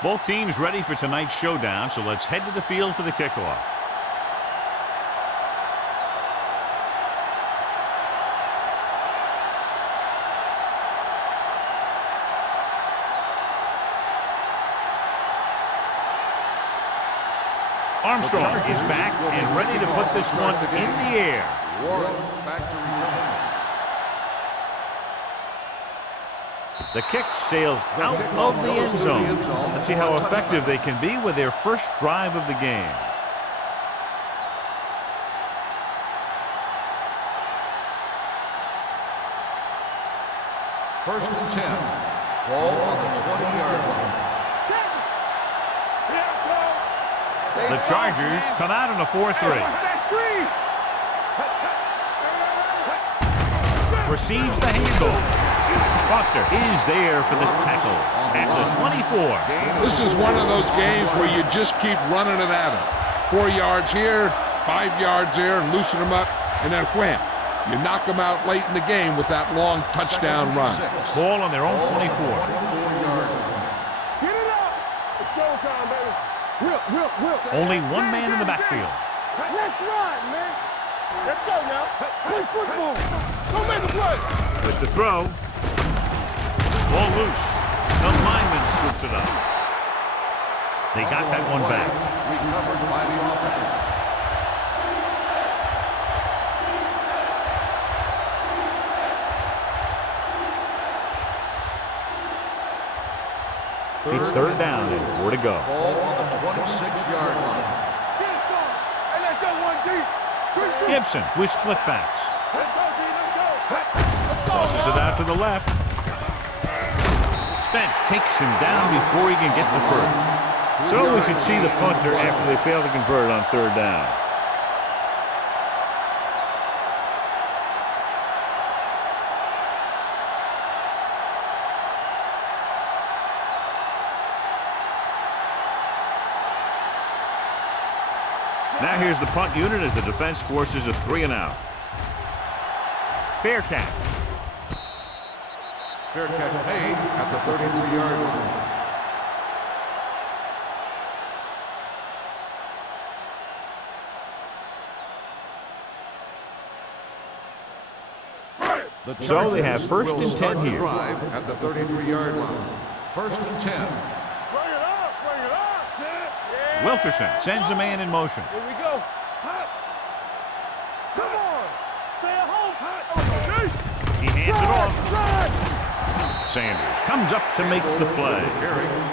Both teams ready for tonight's showdown, so let's head to the field for the kickoff. Armstrong is back and ready to put this one in the air. Warren back to return. The kick sails out of the end zone. Let's see how effective they can be with their first drive of the game. First and 10. Ball on the 20-yard line. The Chargers come out in a 4-3. Receives the handoff. Foster is there for the tackle at the 24. This is one of those games where you just keep running it at them. 4 yards here, 5 yards there, and loosen them up, and then wham. You knock them out late in the game with that long touchdown run. Ball on their own 24. Get it up! It's showtime, baby. Will. Only one man in the backfield. Let's ride, man. Let's go now. Play football. Go make a play. With the throw. Ball loose. The lineman scoops it up. They got that one back. Recovered by the offense. It's third down and 4 to go. Ball on the 26-yard line. Get it going. Hey, let's go one deep. Gibson with split backs. Let's go, D. Let's go. Let's go. Tosses it out to the left. Spence takes him down before he can get the first. So we should see the punter after they fail to convert on third down. Now here's the punt unit as the defense forces a 3-and-out. Fair catch. Fair catch made at the 33-yard line. So they have first and 10 here. Drive at the 33-yard line. First and 10. Bring it up, Sid. Yeah. Wilkerson sends a man in motion. Here we go. Come on. Stay at home. He hands it off. Sanders comes up to make the play.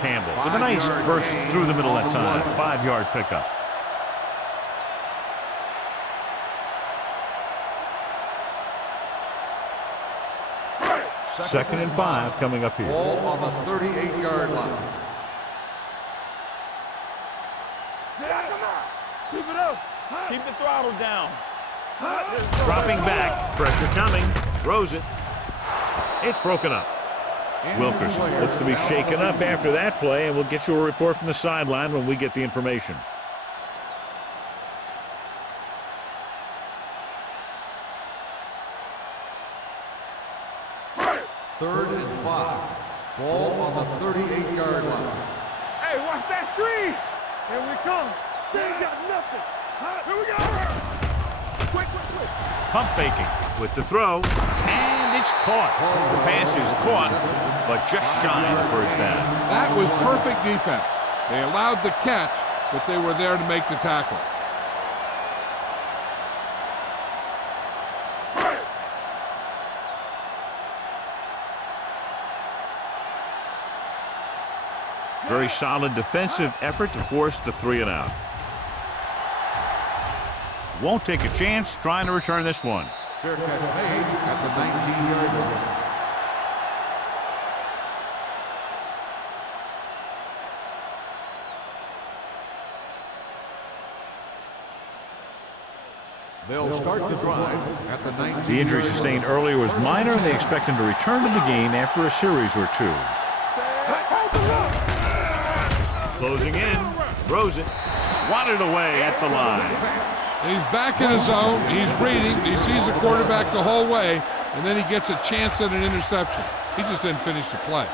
Campbell with a nice burst through the middle that time. 5-yard pickup. Second and 5 coming up here. Ball on the 38-yard line. Keep it up. Keep the throttle down. Dropping back. Pressure coming. Throws it. It's broken up. Wilkerson looks to be shaken up after that play, and we'll get you a report from the sideline when we get the information. Third and 5. Ball on the 38-yard line. Hey, watch that screen. Here we come. They got nothing. Here we go. Quick. Pump faking with the throw, and it's caught. The pass is caught, but just shy of first down. That was perfect defense. They allowed the catch, but they were there to make the tackle. Very solid defensive effort to force the 3-and-out. Won't take a chance trying to return this one. Fair catch made at the 19-yard line. They'll start the drive at the 19. The injury sustained earlier was minor, and they expect him to return to the game after a series or two. Closing in, throws it, swatted away at the line. He's back in his zone. He's reading. He sees the quarterback the whole way, and then he gets a chance at an interception. He just didn't finish the play.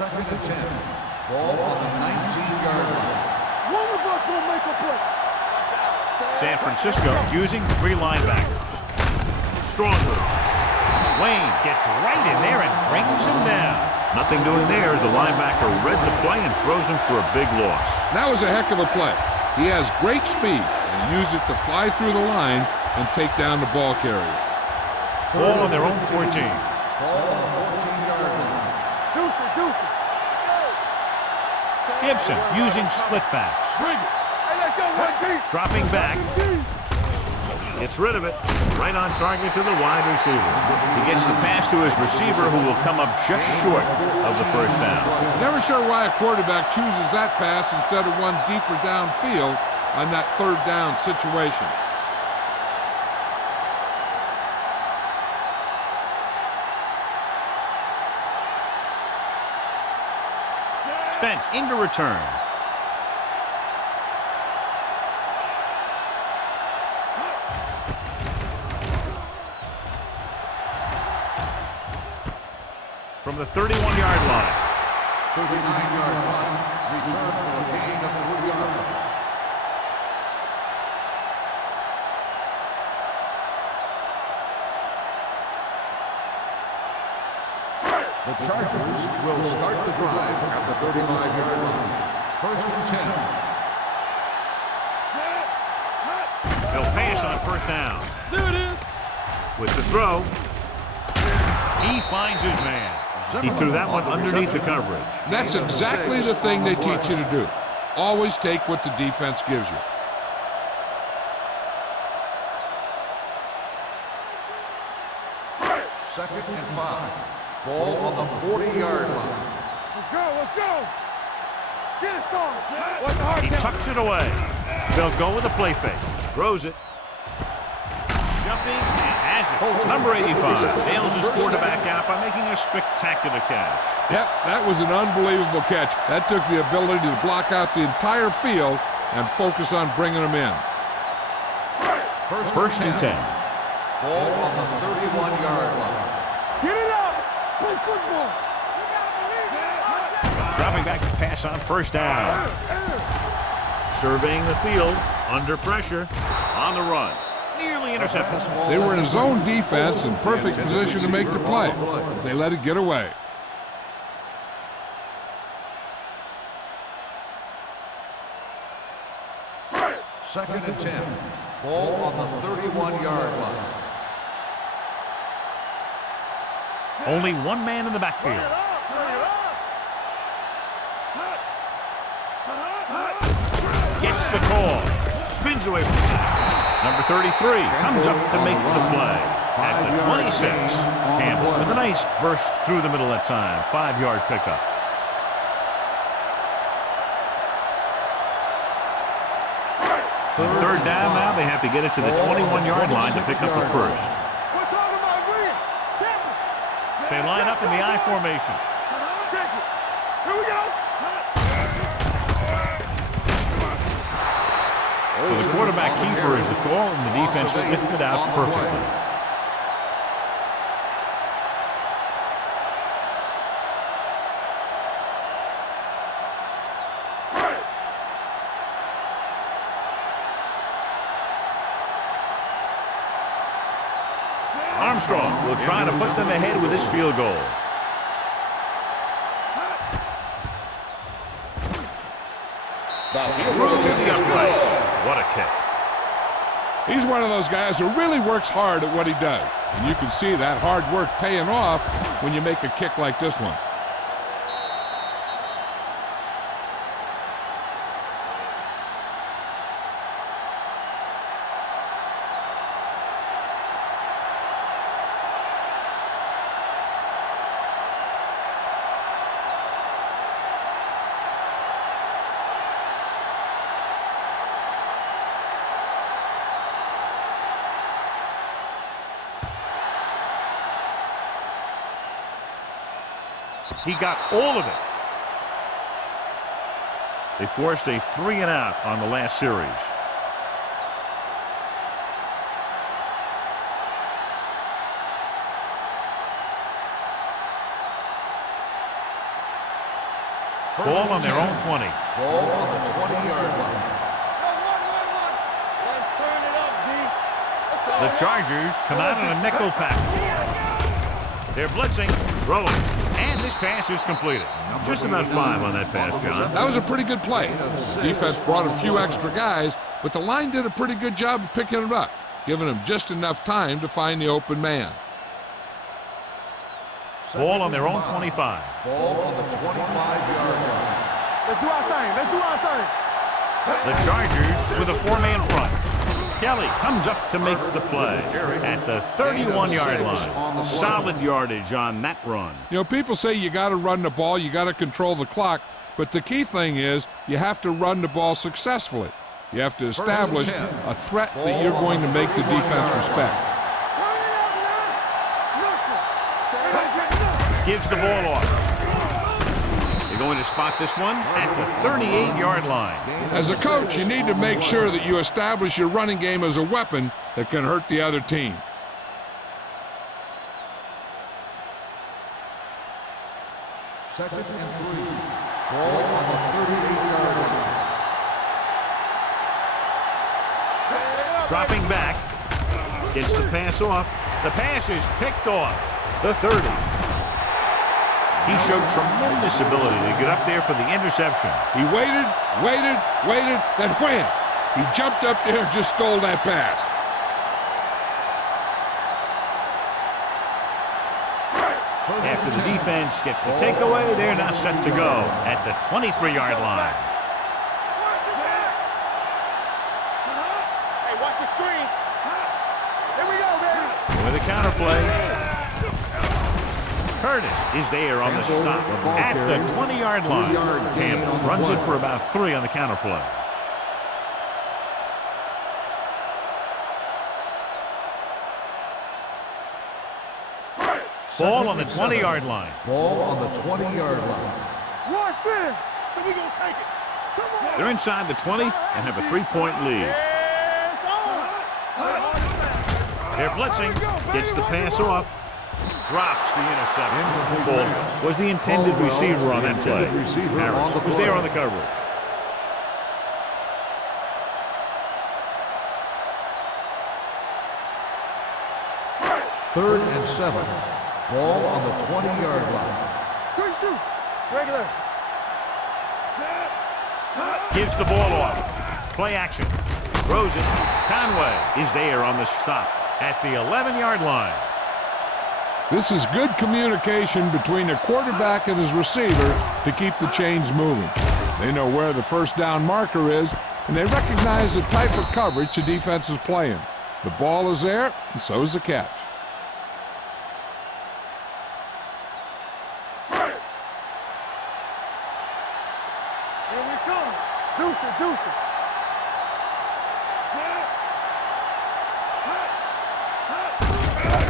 Second and 10. Ball on the 19-yard line. One of us will make a play. San Francisco using 3 linebackers. Strong move. Wayne gets right in there and brings him down. Nothing doing there as the linebacker read the play and throws him for a big loss. That was a heck of a play. He has great speed and used it to fly through the line and take down the ball carrier. Ball on their own 14. Ball on the 14-yard line. Deuce. Gibson using split backs. Bring it. Hey, let's go, one deep. Dropping back. Gets rid of it. Right on target to the wide receiver. He gets the pass to his receiver, who will come up just short of the first down. Never sure why a quarterback chooses that pass instead of one deeper downfield on that third down situation. Spence into return. From the 31-yard line. 39-yard line. Return for a gain of 3 yards. The Chargers will start the drive at the 35-yard line. First and 10. He'll pass on first down. There it is. With the throw, he finds his man. He threw that one underneath the coverage. That's exactly the thing they teach you to do. Always take what the defense gives you. Second and 5. Ball on the 40-yard line. Let's go. Get it, son. What's the hard He count? tucks it away. They'll go with a play fake. Throws it. Jumping and has it. Number 85 bails his quarterback out by making a spectacular catch. Yep, that was an unbelievable catch. That took the ability to block out the entire field and focus on bringing them in. First and 10. Ball on the 31-yard line. Get it up. Play football. Dropping back to pass on first down. Surveying the field, under pressure, on the run. Nearly intercepted. They were in a zone defense in perfect position to make the play. They let it get away. Second and 10. Ball on the 31-yard line. Only one man in the backfield. Gets the call. Spins away from it. Number 33 comes up to make the play. At the 26, Campbell with a nice burst through the middle that time. 5-yard pickup. On third down now, they have to get it to the 21-yard line to pick up a first. We're talking about win. Check it. They line up in the I formation. Check it. Here we go. So the quarterback keeper is the call, and the defense sniffed it out perfectly. Armstrong will try to put them ahead with his field goal. Through to the uprights. What a kick. He's one of those guys who really works hard at what he does. And you can see that hard work paying off when you make a kick like this one. He got all of it. They forced a 3-and-out on the last series. Ball on their own 20. Ball on the 20-yard line. Let's turn it up, D. The Chargers come out in a nickel pack. They're blitzing, throwing, and this pass is completed. Just about 5 on that pass, John. That was a pretty good play. Defense brought a few extra guys, but the line did a pretty good job of picking it up, giving them just enough time to find the open man. Ball on their own 25. Ball on the 25-yard line. Let's do our thing. Let's do our thing. The Chargers with a 4-man front. Kelly comes up to make the play at the 31-yard line. Solid yardage on that run. You know, people say you got to run the ball, you got to control the clock, but the key thing is you have to run the ball successfully. You have to establish a threat that you're going to make the defense respect. Gives the ball off. They're going to spot this one at the 38-yard line. As a coach, you need to make sure that you establish your running game as a weapon that can hurt the other team. Second and 3. Ball on the 38-yard line. Dropping back. Gets the pass off. The pass is picked off. The 30. He showed tremendous ability to get up there for the interception. He waited, then wham! He jumped up there and just stole that pass. After the defense gets the takeaway, they're now set to go at the 23-yard line. Hey, watch the screen. Here we go, baby. With a counter play. Curtis is there on the stop at the 20-yard line. Campbell runs it for about 3 on the counter play. Ball on the 20-yard line. Ball on the 20-yard line. Watch in. So we gonna take it. Come on. They're inside the 20 and have a 3-point lead. It's on. They're blitzing. Gets the pass off. Drops the interception. Cole was the intended receiver on that play. Harris was there on the coverage. Third and 7. Ball on the 20-yard line. Quick shoot. Regular. Gives the ball off. Play action. Throws it. Conway is there on the stop at the 11-yard line. This is good communication between the quarterback and his receiver to keep the chains moving. They know where the first down marker is, and they recognize the type of coverage the defense is playing. The ball is there, and so is the catch. Here we come. Deuce it, deuce it.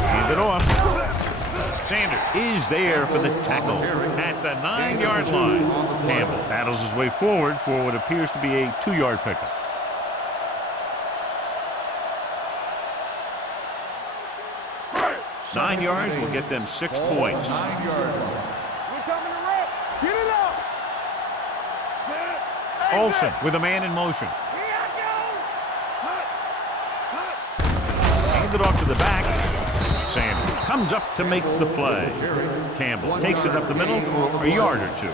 Hand it off. Sanders is there for the tackle at the 9-yard line. Campbell battles his way forward for what appears to be a 2-yard pickup. Nine yards will get them 6 points. 9-yard line. We're coming to wreck. Get it up. Olsen with a man in motion. Here I Hand it off to the back. Sanders comes up to make the play. Campbell takes it up the middle for a yard or 2.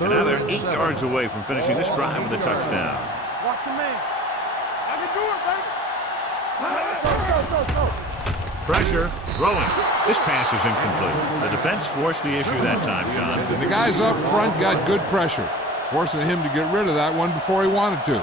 And now they're 8 yards away from finishing this drive with a touchdown. Watch your man. I can do it, baby. Go. Pressure, throwing. This pass is incomplete. The defense forced the issue that time, John. And the guys up front got good pressure, forcing him to get rid of that one before he wanted to.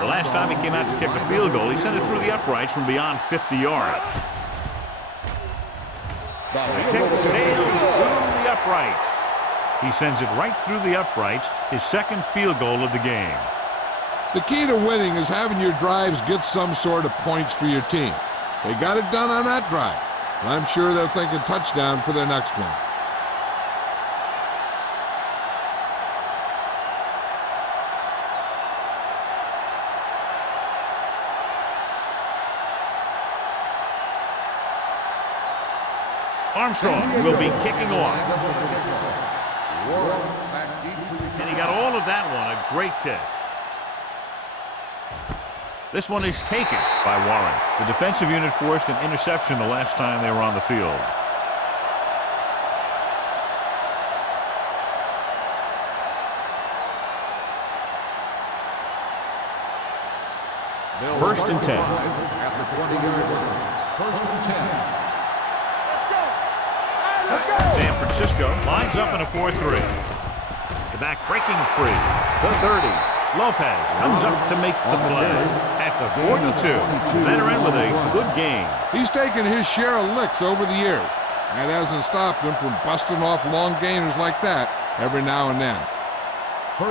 The last time he came out to kick a field goal, he sent it through the uprights from beyond 50 yards. The kick sails through the uprights. He sends it right through the uprights, his second field goal of the game. The key to winning is having your drives get some sort of points for your team. They got it done on that drive. I'm sure they're thinking touchdown for their next one. Armstrong will be kicking off. And he got all of that one. A great kick. This one is taken by Warren. The defensive unit forced an interception the last time they were on the field. First and 10. At the 20-yard line. First and 10. San Francisco lines up in a 4-3. The back breaking free. The 30. Lopez comes up to make the play. At the 42. Veteran with a good game. He's taken his share of licks over the years. That hasn't stopped him from busting off long gainers like that every now and then.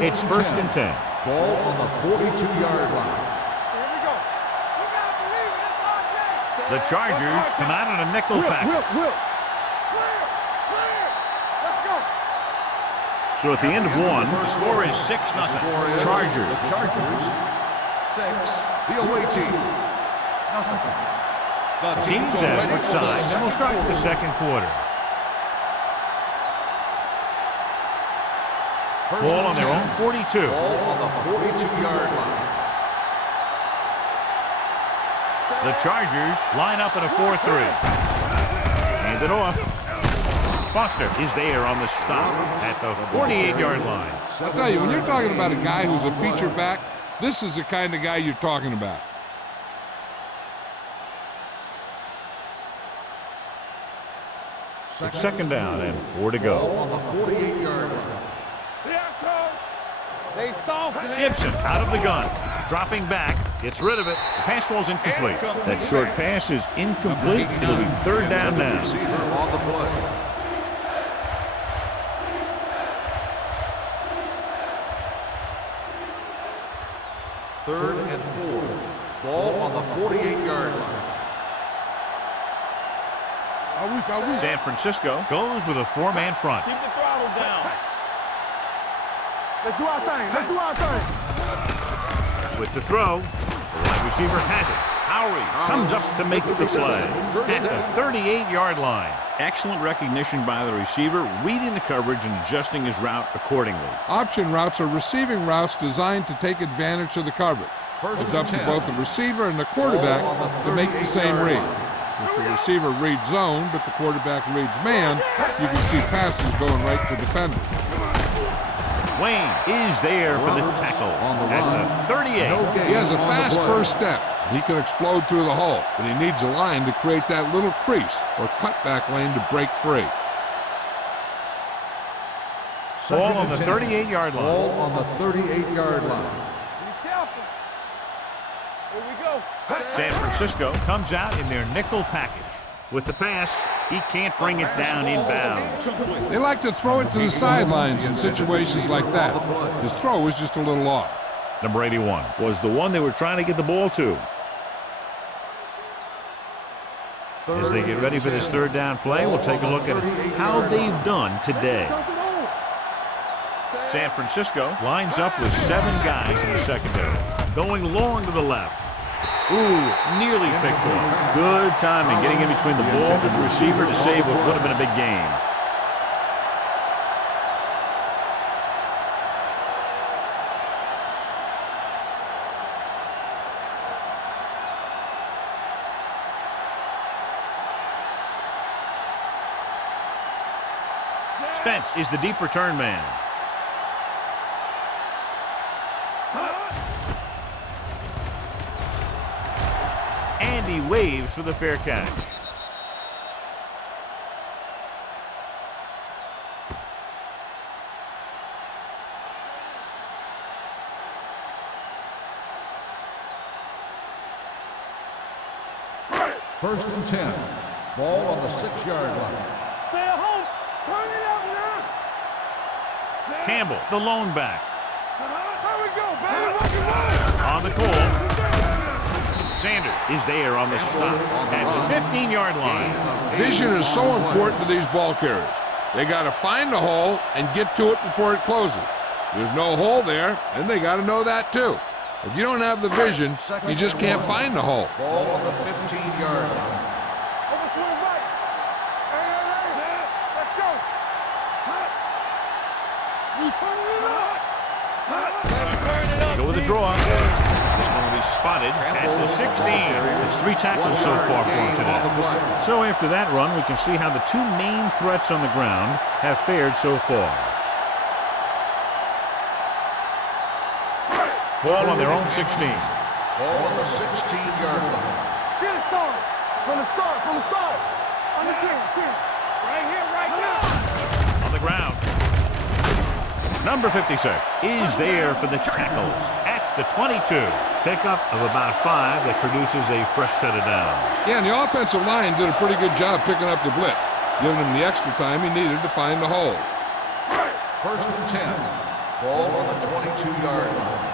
It's first and 10. Ball on the 42-yard line. The Chargers come out in a nickel package. So at the end of one, the score is 6-0. Chargers. The Chargers 6. The away team nothing. The teams have switched sides, and we'll start with the second quarter. Ball on their own 42. Ball on the 42-yard line. The Chargers line up in a 4-3. Hand it off. Foster is there on the stop at the 48-yard line. I'll tell you, when you're talking about a guy who's a feature back, this is the kind of guy you're talking about. It's second down and 4 to go. On the 48-yard line. They soft. Gibson out of the gun. Dropping back. Gets rid of it. The pass falls incomplete. That short pass is incomplete. It'll be third down now. Receiver on the play. Third and 4. Ball on the 48-yard line. San Francisco goes with a 4-man front. Keep the throttle down. Let's do our thing. Let's do our thing. With the throw, the wide receiver has it. Howery comes up to make the play at the 38-yard line. Excellent recognition by the receiver, reading the coverage and adjusting his route accordingly. Option routes are receiving routes designed to take advantage of the coverage. It's up to both the receiver and the quarterback to make the same read. If the receiver reads zone, but the quarterback reads man, you can see passes going right to defenders. Wayne is there for the tackle at the 38. He has a fast first step. He can explode through the hole, but he needs a line to create that little crease or cutback lane to break free. Ball on the 38-yard line. Ball on the 38-yard line. Be careful. Here we go. San Francisco comes out in their nickel package. With the pass, he can't bring it down inbounds. They like to throw it to the sidelines in situations like that. His throw was just a little off. Number 81 was the one they were trying to get the ball to. As they get ready for this third down play, we'll take a look at how they've done today. San Francisco lines up with 7 guys in the secondary. Going long to the left. Ooh, nearly picked off. Good timing, getting in between the ball and the receiver to save what would have been a big game. Spence is the deep return man. And he waves for the fair catch. First and 10. Ball on the 6-yard line. Stay at home. Turn it up now. Campbell, the lone back. There we go, baby. Rock and roll. On the call. Sanders is there on the stop at the 15-yard line. Vision is so important to these ball carriers. They got to find the hole and get to it before it closes. There's no hole there, and they got to know that too. If you don't have the vision, you just can't find the hole. Ball on the 15-yard line. Let's go. You turn it up. Go with the draw. This one will be spotted at the 16. It's 3 tackles so far for him today. So after that run, we can see how the two main threats on the ground have fared so far. Ball on their own 16. Ball on the 16-yard line. Get it started. From the start. On the 10. Right here, right now. On the ground. Number 56 is there for the tackles at the 22. Pickup of about 5 that produces a fresh set of downs. Yeah, and the offensive line did a pretty good job picking up the blitz, giving him the extra time he needed to find the hole. First and 10. Ball on the 22-yard line.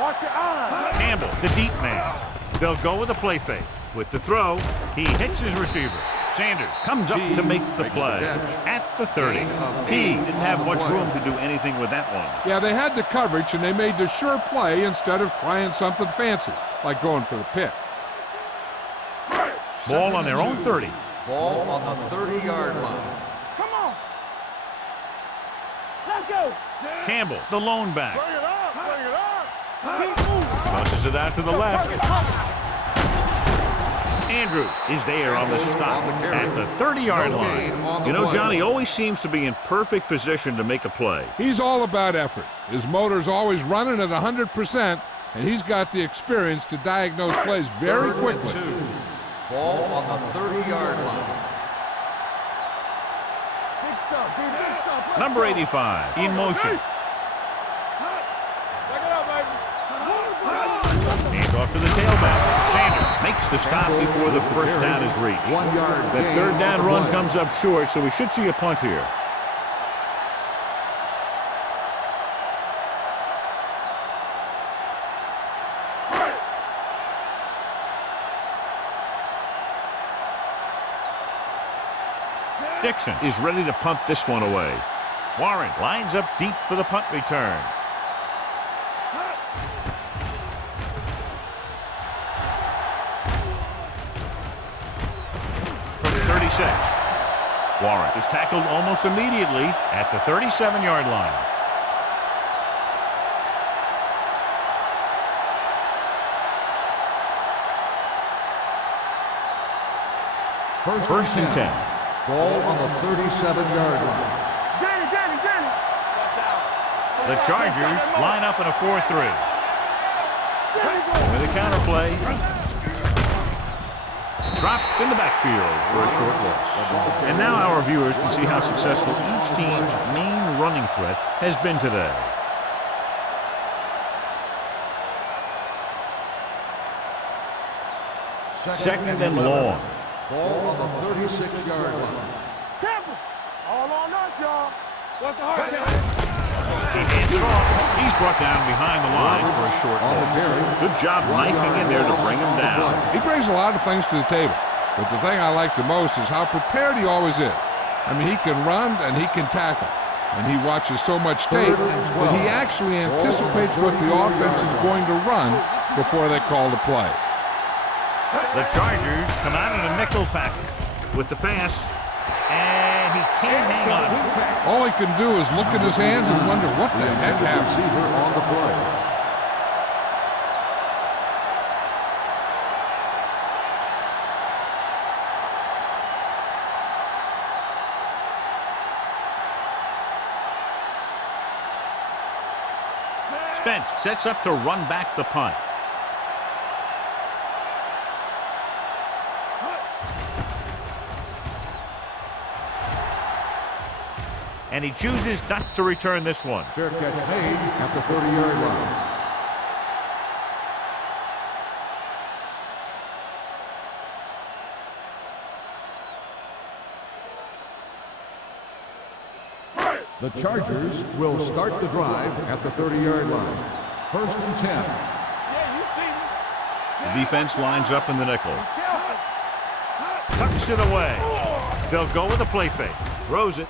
Watch your eyes. Campbell, the deep man. They'll go with a play fake. With the throw, he hits his receiver. Sanders comes up to make the play at the 30. T didn't have much room to do anything with that one. Yeah, they had the coverage, and they made the sure play instead of trying something fancy, like going for the pick. Ball on their own 30. Ball on the 30-yard line. Come on. Let's go. Campbell, the lone back. Bring it up. Keep moving. Tosses it out to the left. Andrews is there on the stop at the 30-yard line. You know, Johnny always seems to be in perfect position to make a play. He's all about effort. His motor's always running at 100%, and he's got the experience to diagnose plays very quickly. Ball on the 30-yard line. Big stuff. Big stuff. Number 85 in motion. Check it out, baby. Hand off to the tailback. Sanders makes the stop before the first down is reached. 1 yard. That third down run comes up short, so we should see a punt here. Dixon is ready to punt this one away. Warren lines up deep for the punt return. From 36. Warren is tackled almost immediately at the 37-yard line. First and 10. Ball on the 37-yard line. Danny. The Chargers line up in a 4-3. With a counter play. Dropped in the backfield for a short loss. And now our viewers can see how successful each team's main running threat has been today. Second and long. Ball on the 36-yard line. Temple. All on us, y'all. What's the hard down? He hands it off. He's brought down behind the line for a short loss. Good job knifing in there to bring him down. He brings a lot of things to the table, but the thing I like the most is how prepared he always is. I mean, he can run and he can tackle, and he watches so much tape that he actually anticipates what the offense is going to run before they call the play. The Chargers come out in a nickel package with the pass, and he can't hang on. All he can do is look at his hands and wonder what the heck happened. Receiver on the play. Spence sets up to run back the punt. And he chooses not to return this one. Fair catch made at the 30-yard line. The Chargers will start the drive at the 30-yard line. First and 10. Yeah, The defense lines up in the nickel. Tucks it away. They'll go with a play fake. Throws it.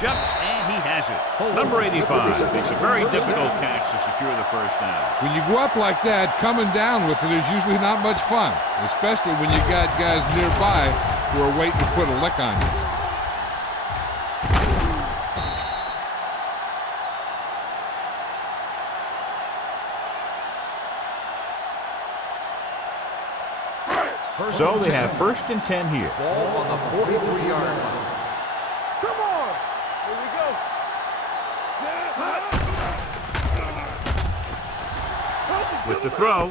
Jumps, and he has it. Number 85 makes a very difficult catch to secure the first down. When you go up like that, coming down with it is usually not much fun, especially when you got guys nearby who are waiting to put a lick on you. So they have 1st and 10 here. Ball on the 43-yard line. Come on. Here we go. With the throw,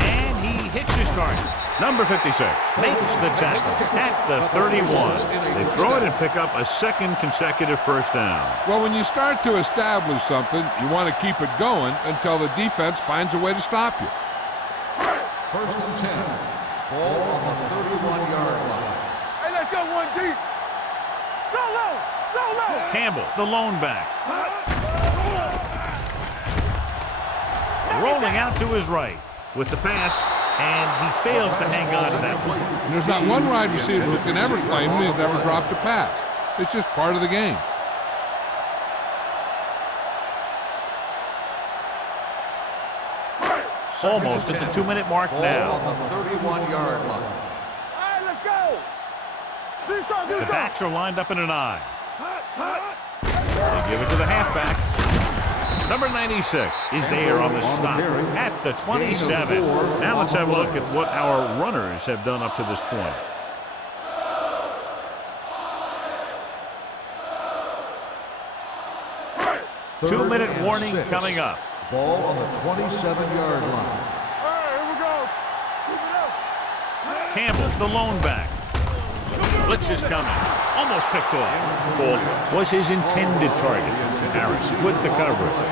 and he hits his target. Number 56 makes the tackle at the 31. They throw it and pick up a 2nd consecutive first down. Well, when you start to establish something, you want to keep it going until the defense finds a way to stop you. 1st and 10. Ball on the 31-yard line. Hey, let's go one deep. Solo. Solo. Campbell, the lone back. Rolling out to his right with the pass, and he fails to hang on to that one. And there's not one wide receiver who can ever claim he's never dropped a pass. It's just part of the game. Almost at the 2-minute mark now. On the 31-yard line. All right, let's go. The backs are lined up in an eye. They give it to the halfback. Number 96 is there on the stop at the 27. Now let's have a look at what our runners have done up to this point. Two-minute warning coming up. Ball on the 27-yard line. All right, here we go. Keep it up. Campbell, the lone back. Blitz is coming. Almost picked off. Caldwell was his intended target. Harris with the coverage.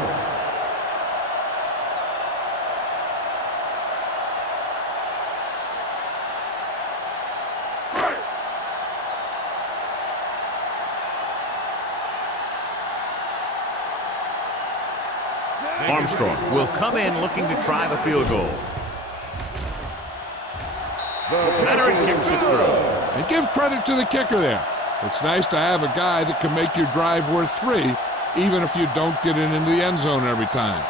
Armstrong will come in looking to try the field goal. Leonard kicks it through. And give credit to the kicker there. It's nice to have a guy that can make your drive worth 3, even if you don't get it into the end zone every time.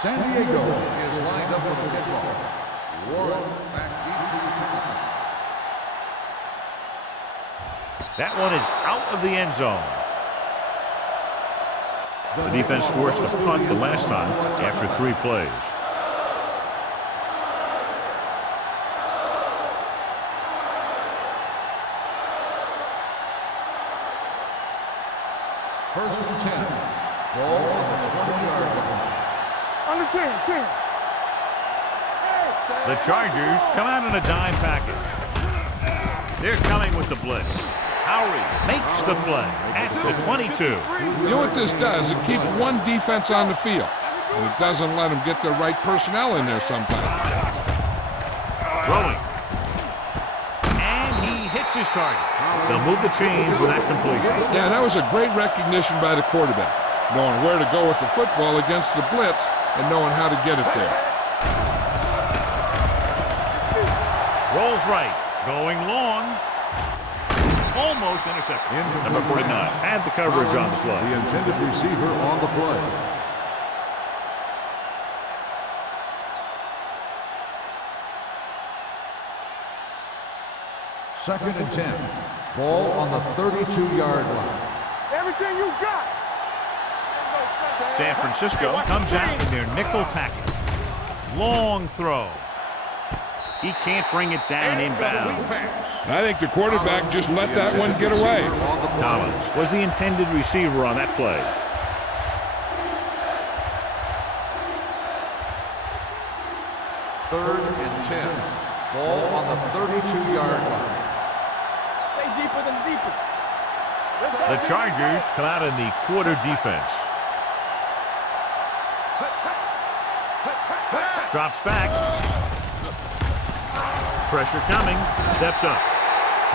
San Diego is lined up for the kickoff. Warren back into return. That one is out of the end zone. The defense forced a punt the last time after 3 plays. First and 10. Ball on the 20-yard line. On the 10. The Chargers come out in a dime package. They're coming with the blitz. Howery makes the play at the 22. You know what this does? It keeps one defense on the field, and it doesn't let them get the right personnel in there sometimes. Throwing. And he hits his target. They'll move the chains with that completion. Yeah, that was a great recognition by the quarterback, knowing where to go with the football against the blitz and knowing how to get it there. Rolls right. Going long. Almost intercepted. Number 49 had the coverage on the play. The intended receiver on the play. Second and 10. Ball on the 32-yard line. Everything you got. San Francisco comes out in their nickel package. Long throw. He can't bring it down inbounds. I think the quarterback just let that one get away. Collins was the intended receiver on that play. Third and 10. Ball on the 32-yard line. Stay deeper than the deepest. The Chargers come out in the quarter defense. Drops back. Pressure coming. Steps up.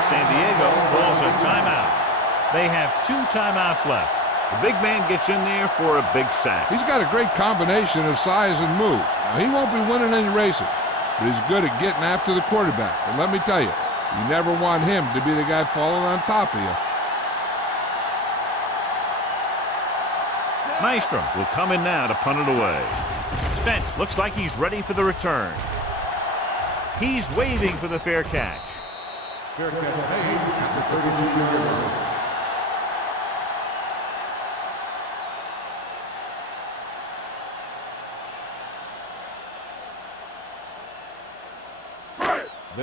San Diego calls a timeout. They have 2 timeouts left. The big man gets in there for a big sack. He's got a great combination of size and move. Now, he won't be winning any races, but he's good at getting after the quarterback. And let me tell you, you never want him to be the guy falling on top of you. Maestrom will come in now to punt it away. Spence looks like he's ready for the return. He's waving for the fair catch. Fair catch made at the 32-yard line.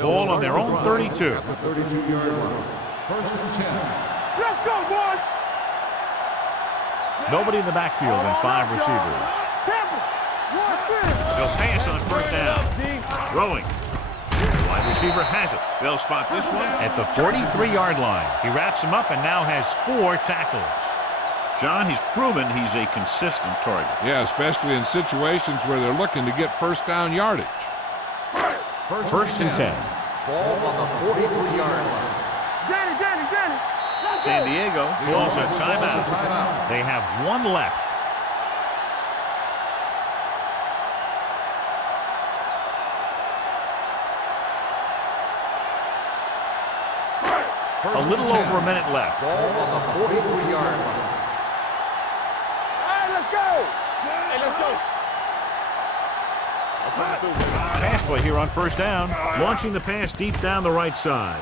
Ball on their own 32. At the 32-yard line. First and 10. Let's go, boys! Nobody in the backfield and 5 receivers. They'll pass on first down. Throwing. The wide receiver has it. They'll spot this one at the 43-yard line. He wraps him up and now has 4 tackles. John, he's proven he's a consistent target. Yeah, especially in situations where they're looking to get first down yardage. First and 10. Ball on the 43-yard line. Danny. San Diego calls a timeout. They have 1 left. A little over a minute left. Ball on the 43-yard line. All right, let's go! Hey, let's go! Pass play here on first down. Launching the pass deep down the right side.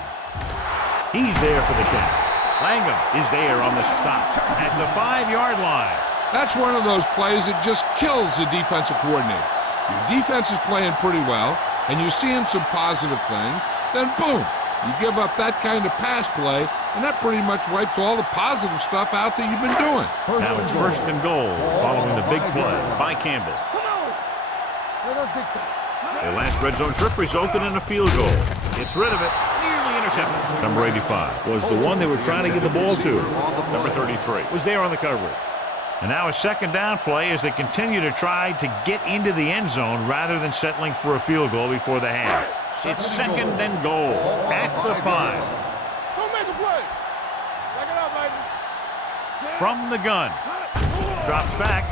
He's there for the catch. Langham is there on the stop at the 5-yard line. That's one of those plays that just kills the defensive coordinator. Your defense is playing pretty well, and you're seeing some positive things. Then boom, you give up that kind of pass play, and that pretty much wipes all the positive stuff out that you've been doing. Now it's first and goal following the big play by Campbell. Come on! That's big time. Their last red zone trip resulted in a field goal. Gets rid of it, nearly intercepted. Number 85 was the one they were trying to get the ball to. Number 33 was there on the coverage. And now a second down play as they continue to try to get into the end zone rather than settling for a field goal before the half. It's second and goal at the 5. Don't make a play. Back it up, baby. From the gun. Drops back.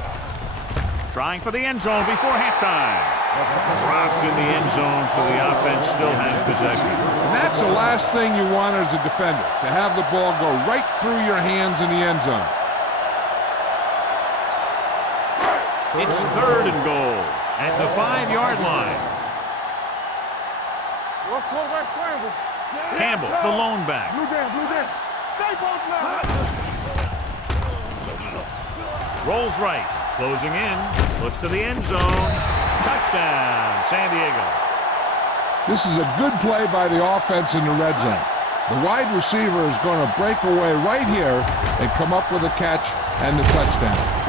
Trying for the end zone before halftime. Dropped in the end zone, so the offense still has possession. And that's the last thing you want as a defender, to have the ball go right through your hands in the end zone. It's third and goal at the 5-yard line. What's quarterback scramble? Campbell, the lone back. Blue down. Stay both now. Rolls right, closing in, looks to the end zone. Touchdown, San Diego. This is a good play by the offense in the red zone. The wide receiver is going to break away right here and come up with a catch and the touchdown.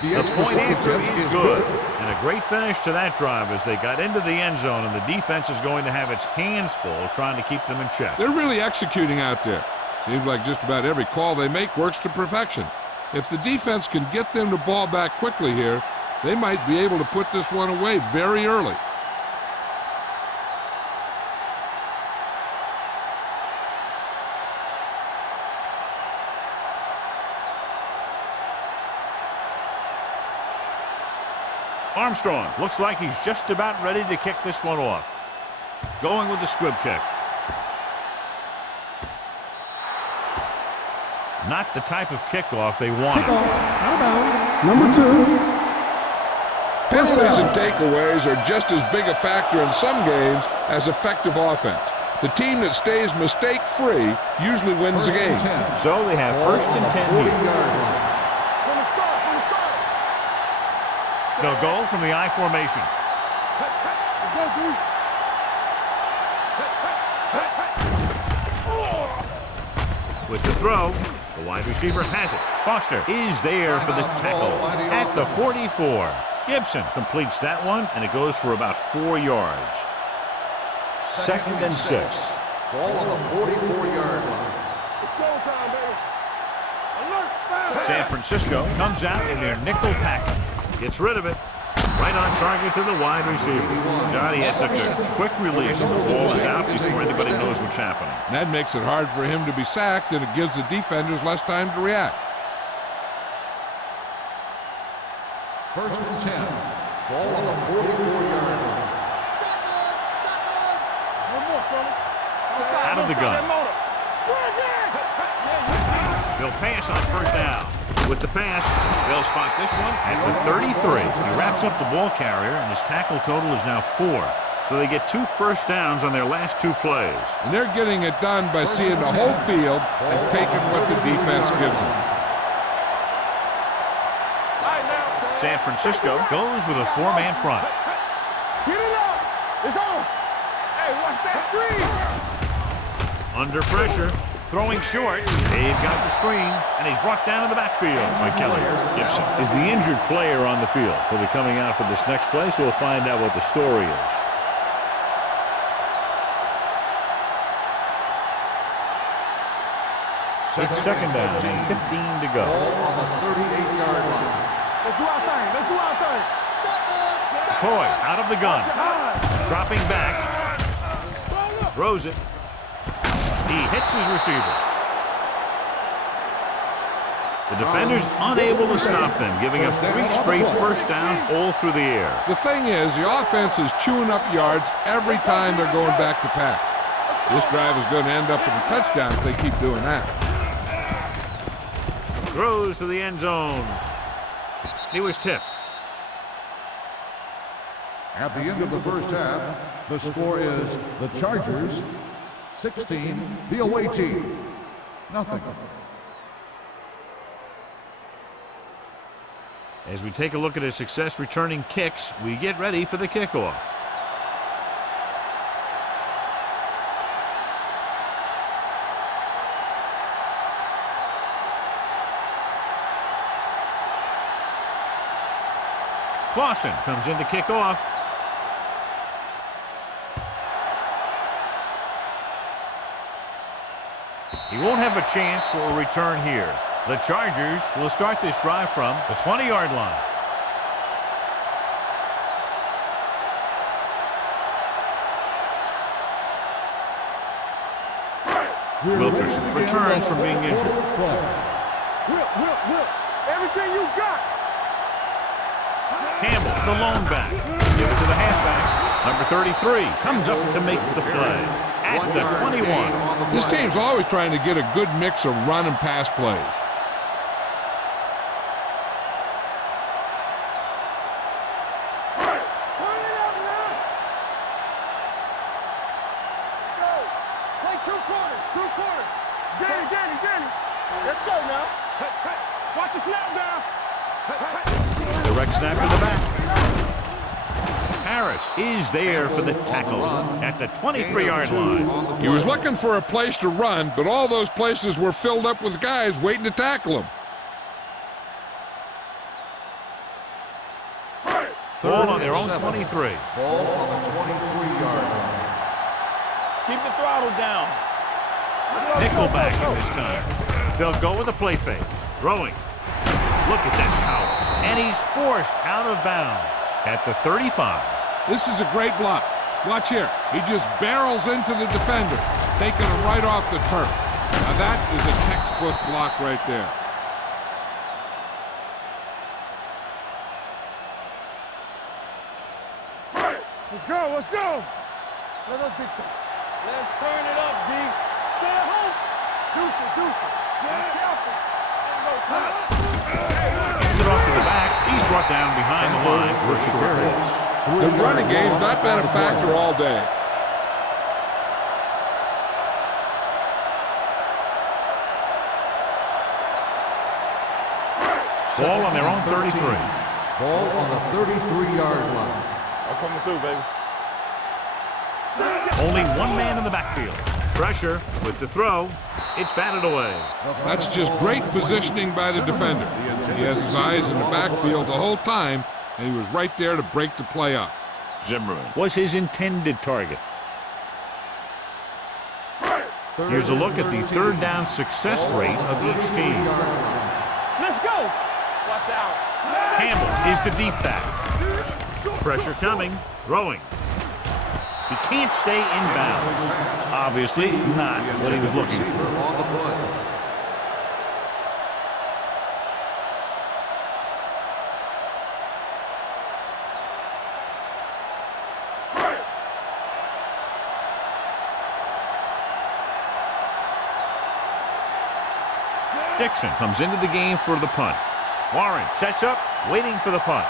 The point after is good. And a great finish to that drive as they got into the end zone, and the defense is going to have its hands full trying to keep them in check. They're really executing out there. Seems like just about every call they make works to perfection. If the defense can get them the ball back quickly here, they might be able to put this one away very early. Armstrong looks like he's just about ready to kick this one off. Going with the squib kick. Not the type of kickoff they wanted. Out of bounds. Number 2. Penalties and takeaways are just as big a factor in some games as effective offense. The team that stays mistake-free usually wins the game. So they have first and 10 here. They'll go from the I formation. Let's go, D. With the throw, the wide receiver has it. Foster is there for the tackle at the 44. Gibson completes that one, and it goes for about 4 yards. Second and 6. Ball on the 44-yard line. It's showtime, baby. Alert, fast. San Francisco comes out in their nickel package. Gets rid of it. Right on target to the wide receiver. God, he has such a quick release, and the ball is out before anybody knows what's happening. And that makes it hard for him to be sacked, and it gives the defenders less time to react. First and 10. Ball on the 44-yard line. One more, fella. Out of the gun. They'll pass on first down. With the pass, they'll spot this one at the 33. He wraps up the ball carrier, and his tackle total is now 4. So they get 2 first downs on their last 2 plays. And they're getting it done by seeing the whole field and taking what the defense gives them. San Francisco goes with a 4-man front. Get it up. It's on. Hey, watch that screen. Under pressure, throwing short. They've got the screen, and he's brought down in the backfield by Kelly. Gibson is the injured player on the field. He'll be coming out for this next play, so we'll find out what the story is. It's second down and 15 to go. Ball on the 38-yard line. Let's do our thing. Let's do our thing. Coy out of the gun. Dropping back. Throws it. He hits his receiver. The defenders unable to stop them, giving up 3 straight first downs all through the air. The thing is, the offense is chewing up yards every time they're going back to pass. This drive is going to end up in a touchdown if they keep doing that. Throws to the end zone. He was tipped. At the end of the first half, the score is the Chargers 16, the away team nothing. As we take a look at his success returning kicks, we get ready for the kickoff. Clausen comes in to kick off. He won't have a chance for a return here. The Chargers will start this drive from the 20-yard line. Wilkerson returns from being injured. Will. Everything you got. Campbell, the lone back. Give it to the halfback. Number 33 comes up to make the play at the 21. This team's always trying to get a good mix of run and pass plays. Play 2 quarters. Danny. Let's go now. Watch the snap down. Direct snap to the back. Harris is there for the tackle at the 23-yard line. He was looking for a place to run, but all those places were filled up with guys waiting to tackle him. Ball on their own 23. Ball on the 23-yard line. Keep the throttle down. Nickelback in this time. They'll go with a play fake. Throwing. Look at that power. And he's forced out of bounds at the 35. This is a great block. Watch here. He just barrels into the defender, taking him right off the turf. Now that is a textbook block right there. Let's go. Let us be tough. Let's turn it up, D. Stay at home. Deuce it. Stay careful. Hands it off to the back. He's brought down behind the line for a short loss. The running game's not been a factor all day. Ball on their own 33. Ball on the 33-yard line. I'm coming through, baby. Only one man in the backfield. Pressure with the throw. It's batted away. That's just great positioning by the defender. He has his eyes in the backfield the whole time, and he was right there to break the play up. Zimmerman was his intended target. Here's a look at the third down success rate of each team. Let's go. Watch out. Campbell is the deep back. Pressure coming, throwing. He can't stay in bounds. Obviously not what he was looking for. Dixon comes into the game for the punt. Warren sets up, waiting for the punt.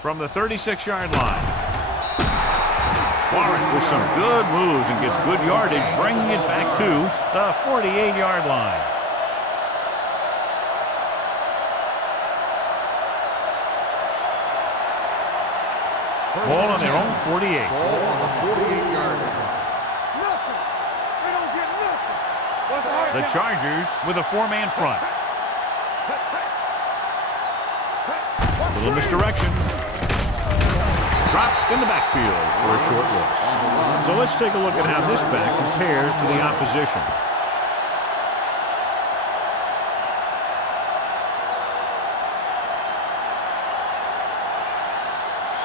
From the 36-yard line. Warren with some good moves and gets good yardage, bringing it back to the 48-yard line. Ball on their own 48. Ball on the 48-yard line. Nothing. They don't get nothing. The Chargers with a four-man front. A little misdirection. Dropped in the backfield for a short loss. So let's take a look at how this back compares to the opposition.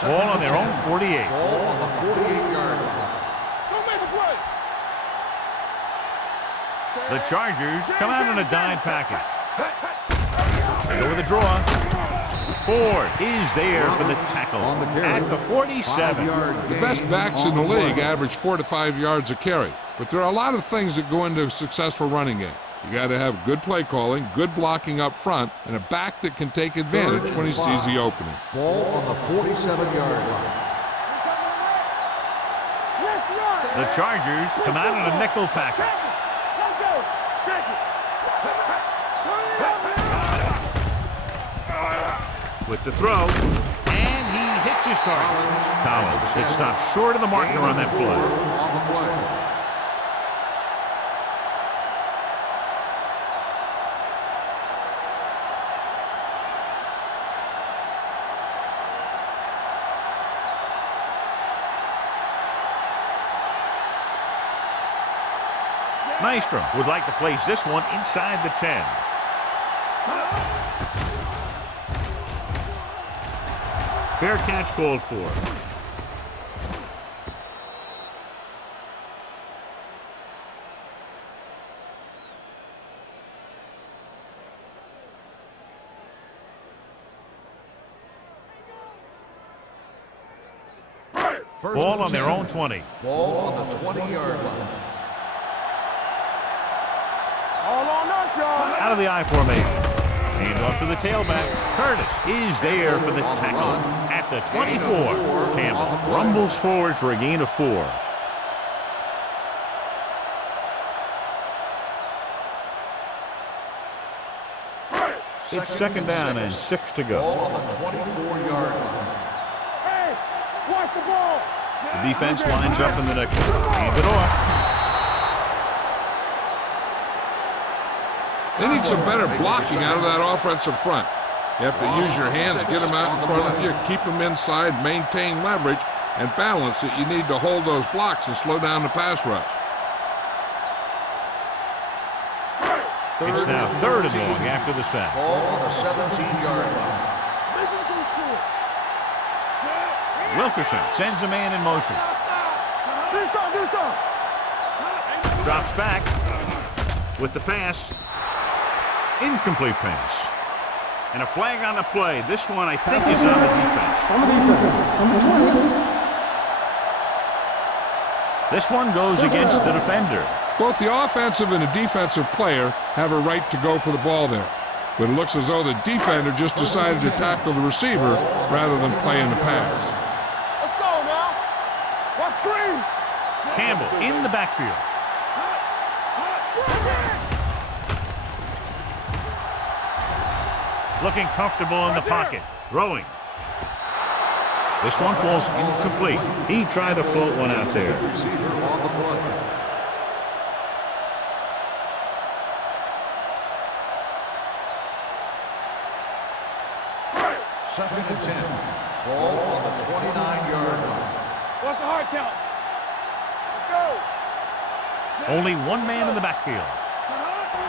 Ball on their own 48. Ball on the 48-yard line. Don't make a play. The Chargers come out in a dime package. They go with a draw. Ford is there for the tackle at the 47. The best backs in the league average 4 to 5 yards a carry, but there are a lot of things that go into a successful running game. You got to have good play calling, good blocking up front, and a back that can take advantage when he sees the opening. Ball on the 47-yard line. The Chargers come out in a nickel package. Let's go. Check it. With the throw, and he hits his target. Collins gets stopped short of the marker on that play. On the play. Maestro would like to place this one inside the 10. Fair catch called for. Ball on their own 20. Ball on the 20-yard line. All on us, y'all. Out of the I formation. Hand off to the tailback. Curtis is there for the tackle at the 24. Campbell rumbles forward for a gain of 4. It's second down and 6 to go. Ball on the 24-yard line. Hey, watch the ball. The defense lines up in the nickel. Hand it off. They need some better blocking out of that offensive front. You have to use your hands, get them out in front of you, keep them inside, maintain leverage, and balance that you need to hold those blocks and slow down the pass rush. It's now third and long after the sack. Ball on the 17-yard line. Make him go short. Wilkerson sends a man in motion. This on. Drops back with the pass. Incomplete pass. And a flag on the play. This one, I think, is on the defense. On the defense, number 20. This one goes against the defender. Both the offensive and the defensive player have a right to go for the ball there. But it looks as though the defender just decided to tackle the receiver rather than playing the pass. Let's go now. Watch screen. Campbell in the backfield. Looking comfortable in the pocket. Throwing. This one falls incomplete. He tried to float one out there. Receiver on the play. Second and 10. Ball on the 29-yard line. What's the hard count? Let's go. Only one man in the backfield.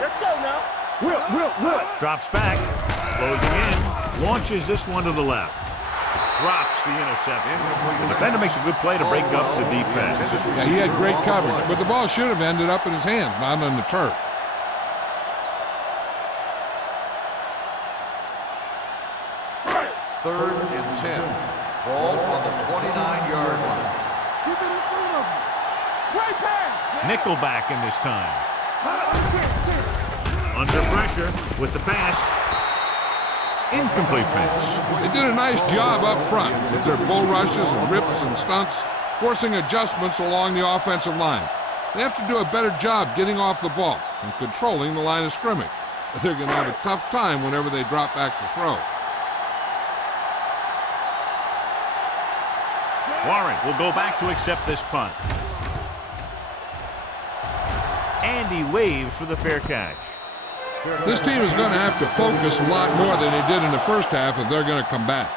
Let's go now. Will. Drops back. Closing in. Launches this one to the left. Drops the interception. The defender makes a good play to break up the defense. Yeah, he had great coverage, but the ball should have ended up in his hands, not on the turf. Third and 10. Ball on the 29-yard line. Keep it in front of you. Great pass. Nickelback in this time. Under pressure with the pass. Incomplete pass. They did a nice job up front with their bull rushes and rips and stunts, forcing adjustments along the offensive line. They have to do a better job getting off the ball and controlling the line of scrimmage. They're going to have a tough time whenever they drop back to throw. Warren will go back to accept this punt. And he waves for the fair catch. This team is going to have to focus a lot more than they did in the first half if they're going to come back.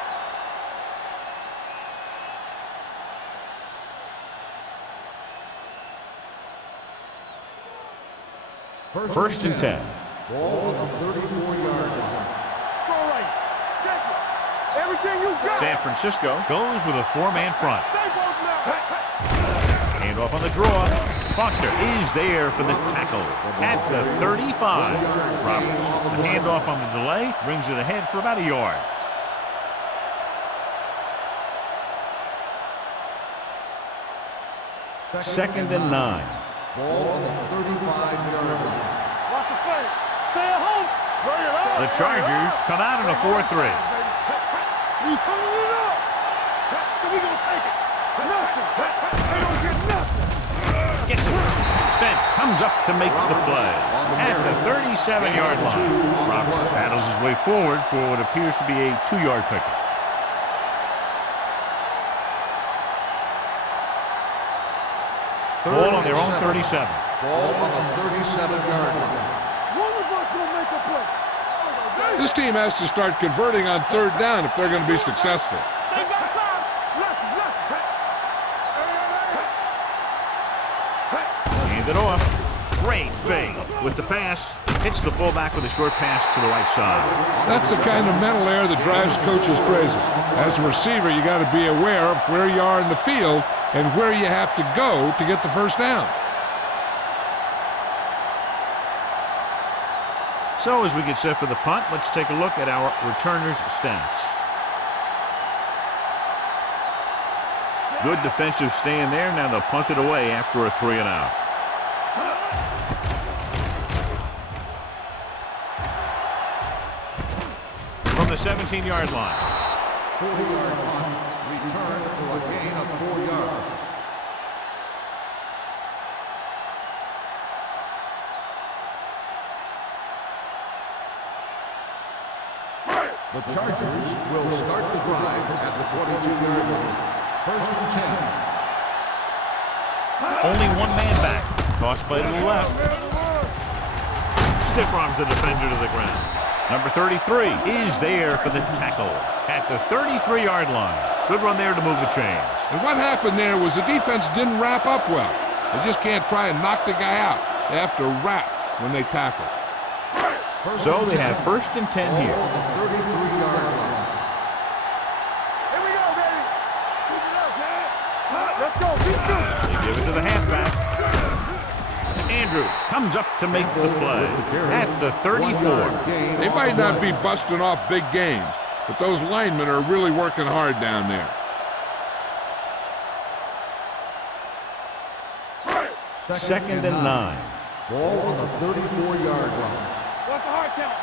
First and 10. Ball on the 34-yard line. Throw right. Check it. Everything you got. San Francisco goes with a four-man front. Stay both now. Hand off on the draw. Foster is there for the tackle at the 35. Roberts gets the handoff on the delay, brings it ahead for about a yard. Second and 9. Ball on the 35-yard line. Watch the play. Stay at home. Bring it up. The Chargers come out in a 4-3. We turning it up. So we gonna take it. Nothing. They don't get nothing. Gets it. Spence comes up to make the play at the 37-yard line. Roberts battles his way forward for what appears to be a 2-yard pickup. Ball on their own 37. Ball on the 37-yard line. One of us will make a play. This team has to start converting on third down if they're going to be successful. They got time. Left. Hand it off. Great fake with the pass. Hits the fullback with a short pass to the right side. That's the kind of mental error that drives coaches crazy. As a receiver, you got to be aware of where you are in the field and where you have to go to get the first down. So as we get set for the punt, let's take a look at our returners' stats. Good defensive stand there. Now they'll punt it away after a 3-and-out. From the 17-yard line. 40-yard punt. Return for a gain of 4 yards. The Chargers will start the drive at the 22-yard line. First and 10. Only one man back. Toss play to the left. Stiff arms the defender to the ground. Number 33 is there for the tackle at the 33-yard line. Good run there to move the chains. And what happened there was the defense didn't wrap up well. They just can't try and knock the guy out. They have to wrap when they tackle. So they have first and 10 here. On the 33-yard line. Here we go, baby. Keep it up, man. Let's go. Keep it. They give it to the halfback. Andrews comes up to make the play at the 34. They might not be busting off big games, but those linemen are really working hard down there. Second and 9. Ball on the 34-yard line. What's the hard count?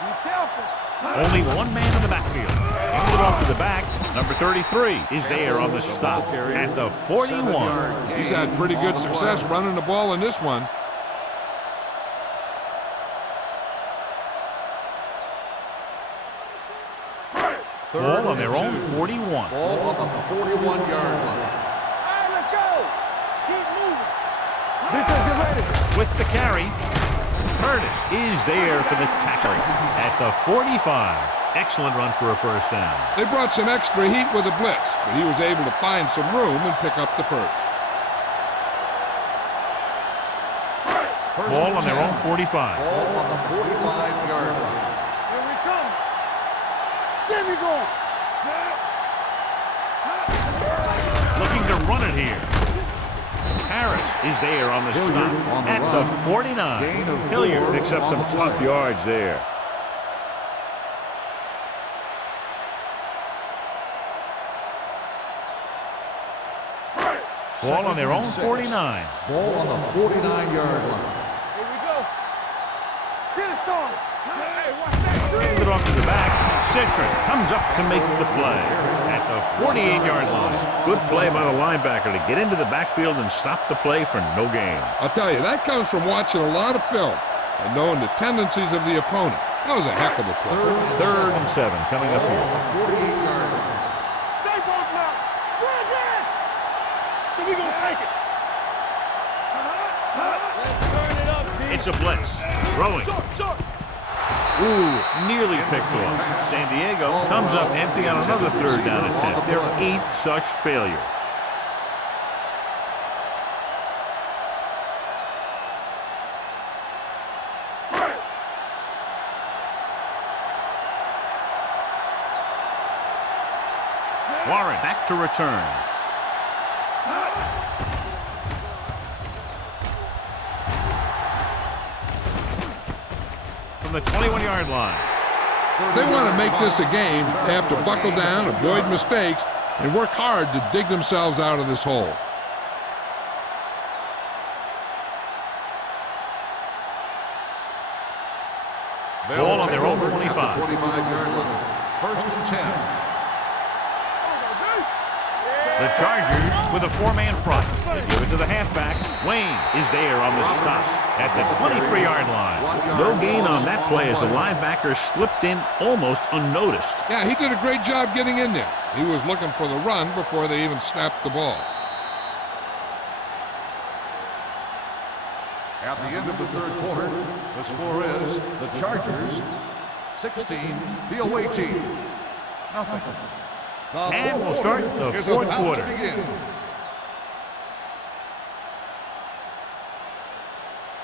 Be careful. Only one man in the backfield. Handed off to the back. Number 33 is there on the stop at the 41. He's had pretty good success running the ball in this one. Ball on their own 41. Ball on the 41-yard line. All right, let's go. Keep moving. Defense, get ready. With the carry, Curtis is there for the tackle at the 45. Excellent run for a first down. They brought some extra heat with a blitz, but he was able to find some room and pick up the first. Ball on their own 45. Ball on the 45-yard line. Here we come. There we go. Looking to run it here. Harris is there on the Hilliard stop on the at run. the 49. Gain of 4 Hilliard picks up on some the tough play. yards there. Ball on their own 49. Ball on the 49-yard line. Here we go. Get it, son. Hey, watch that. Handed off to the back. Citron comes up to make the play at the 48-yard line. Good play by the linebacker to get into the backfield and stop the play for no gain. I'll tell you, that comes from watching a lot of film and knowing the tendencies of the opponent. That was a heck of a play. Third and 7 coming up Ball here. on the 48-yard line. Stay both now. Bring it. So we gonna take it. Let's turn it up, D. It's a blitz. Throwing. Short. Ooh, nearly picked off. San Diego comes up empty on another third down attempt. Their 8th such failure. Warren back to return. From the 21-yard line. If they want to make this a game, they have to buckle down, avoid mistakes, and work hard to dig themselves out of this hole. Ball on their own 25. 25-yard line. First and 10. The Chargers with a 4-man front. They give it to the halfback. Wayne is there on the stop at the 23-yard line. No gain on that play as the linebacker slipped in almost unnoticed. Yeah, he did a great job getting in there. He was looking for the run before they even snapped the ball. At the end of the third quarter, the score is the Chargers 16, the away team nothing. And we'll start the Here's fourth about to quarter. begin.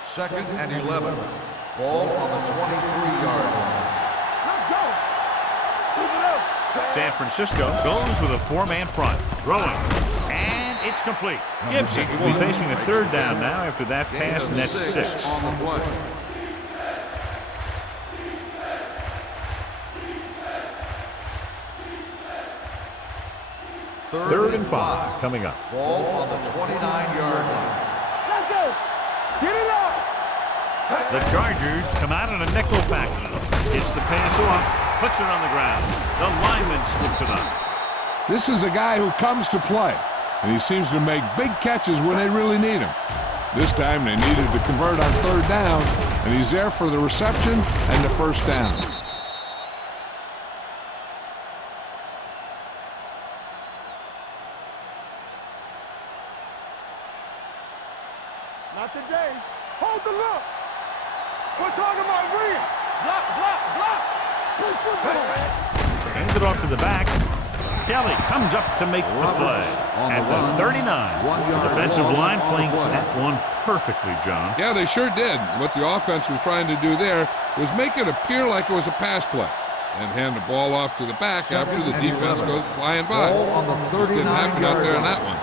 Second and 11. Ball on the 23-yard line. Let's go. Keep it up. San Francisco goes with a 4-man front. Throwing. And it's complete. Gibson will be facing a third down now after that Gain pass, of and that's 6. on the play. Third and 5 coming up. Ball on the 29-yard line. Let's go. Get it up. The Chargers come out in a nickel package. Gets the pass off, puts it on the ground. The lineman scoops it up. This is a guy who comes to play, and he seems to make big catches when they really need him. This time they needed to convert on third down, and he's there for the reception and the first down. Not today. Hold the look. We're talking about real. Block. Play football. Hands it off to the back. Kelly comes up to make the play at the 39. The defensive line playing that one perfectly, John. Yeah, they sure did. What the offense was trying to do there was make it appear like it was a pass play and hand the ball off to the back after the defense goes flying by. Ball on the Just didn't happen out 39-yard there on line. that one.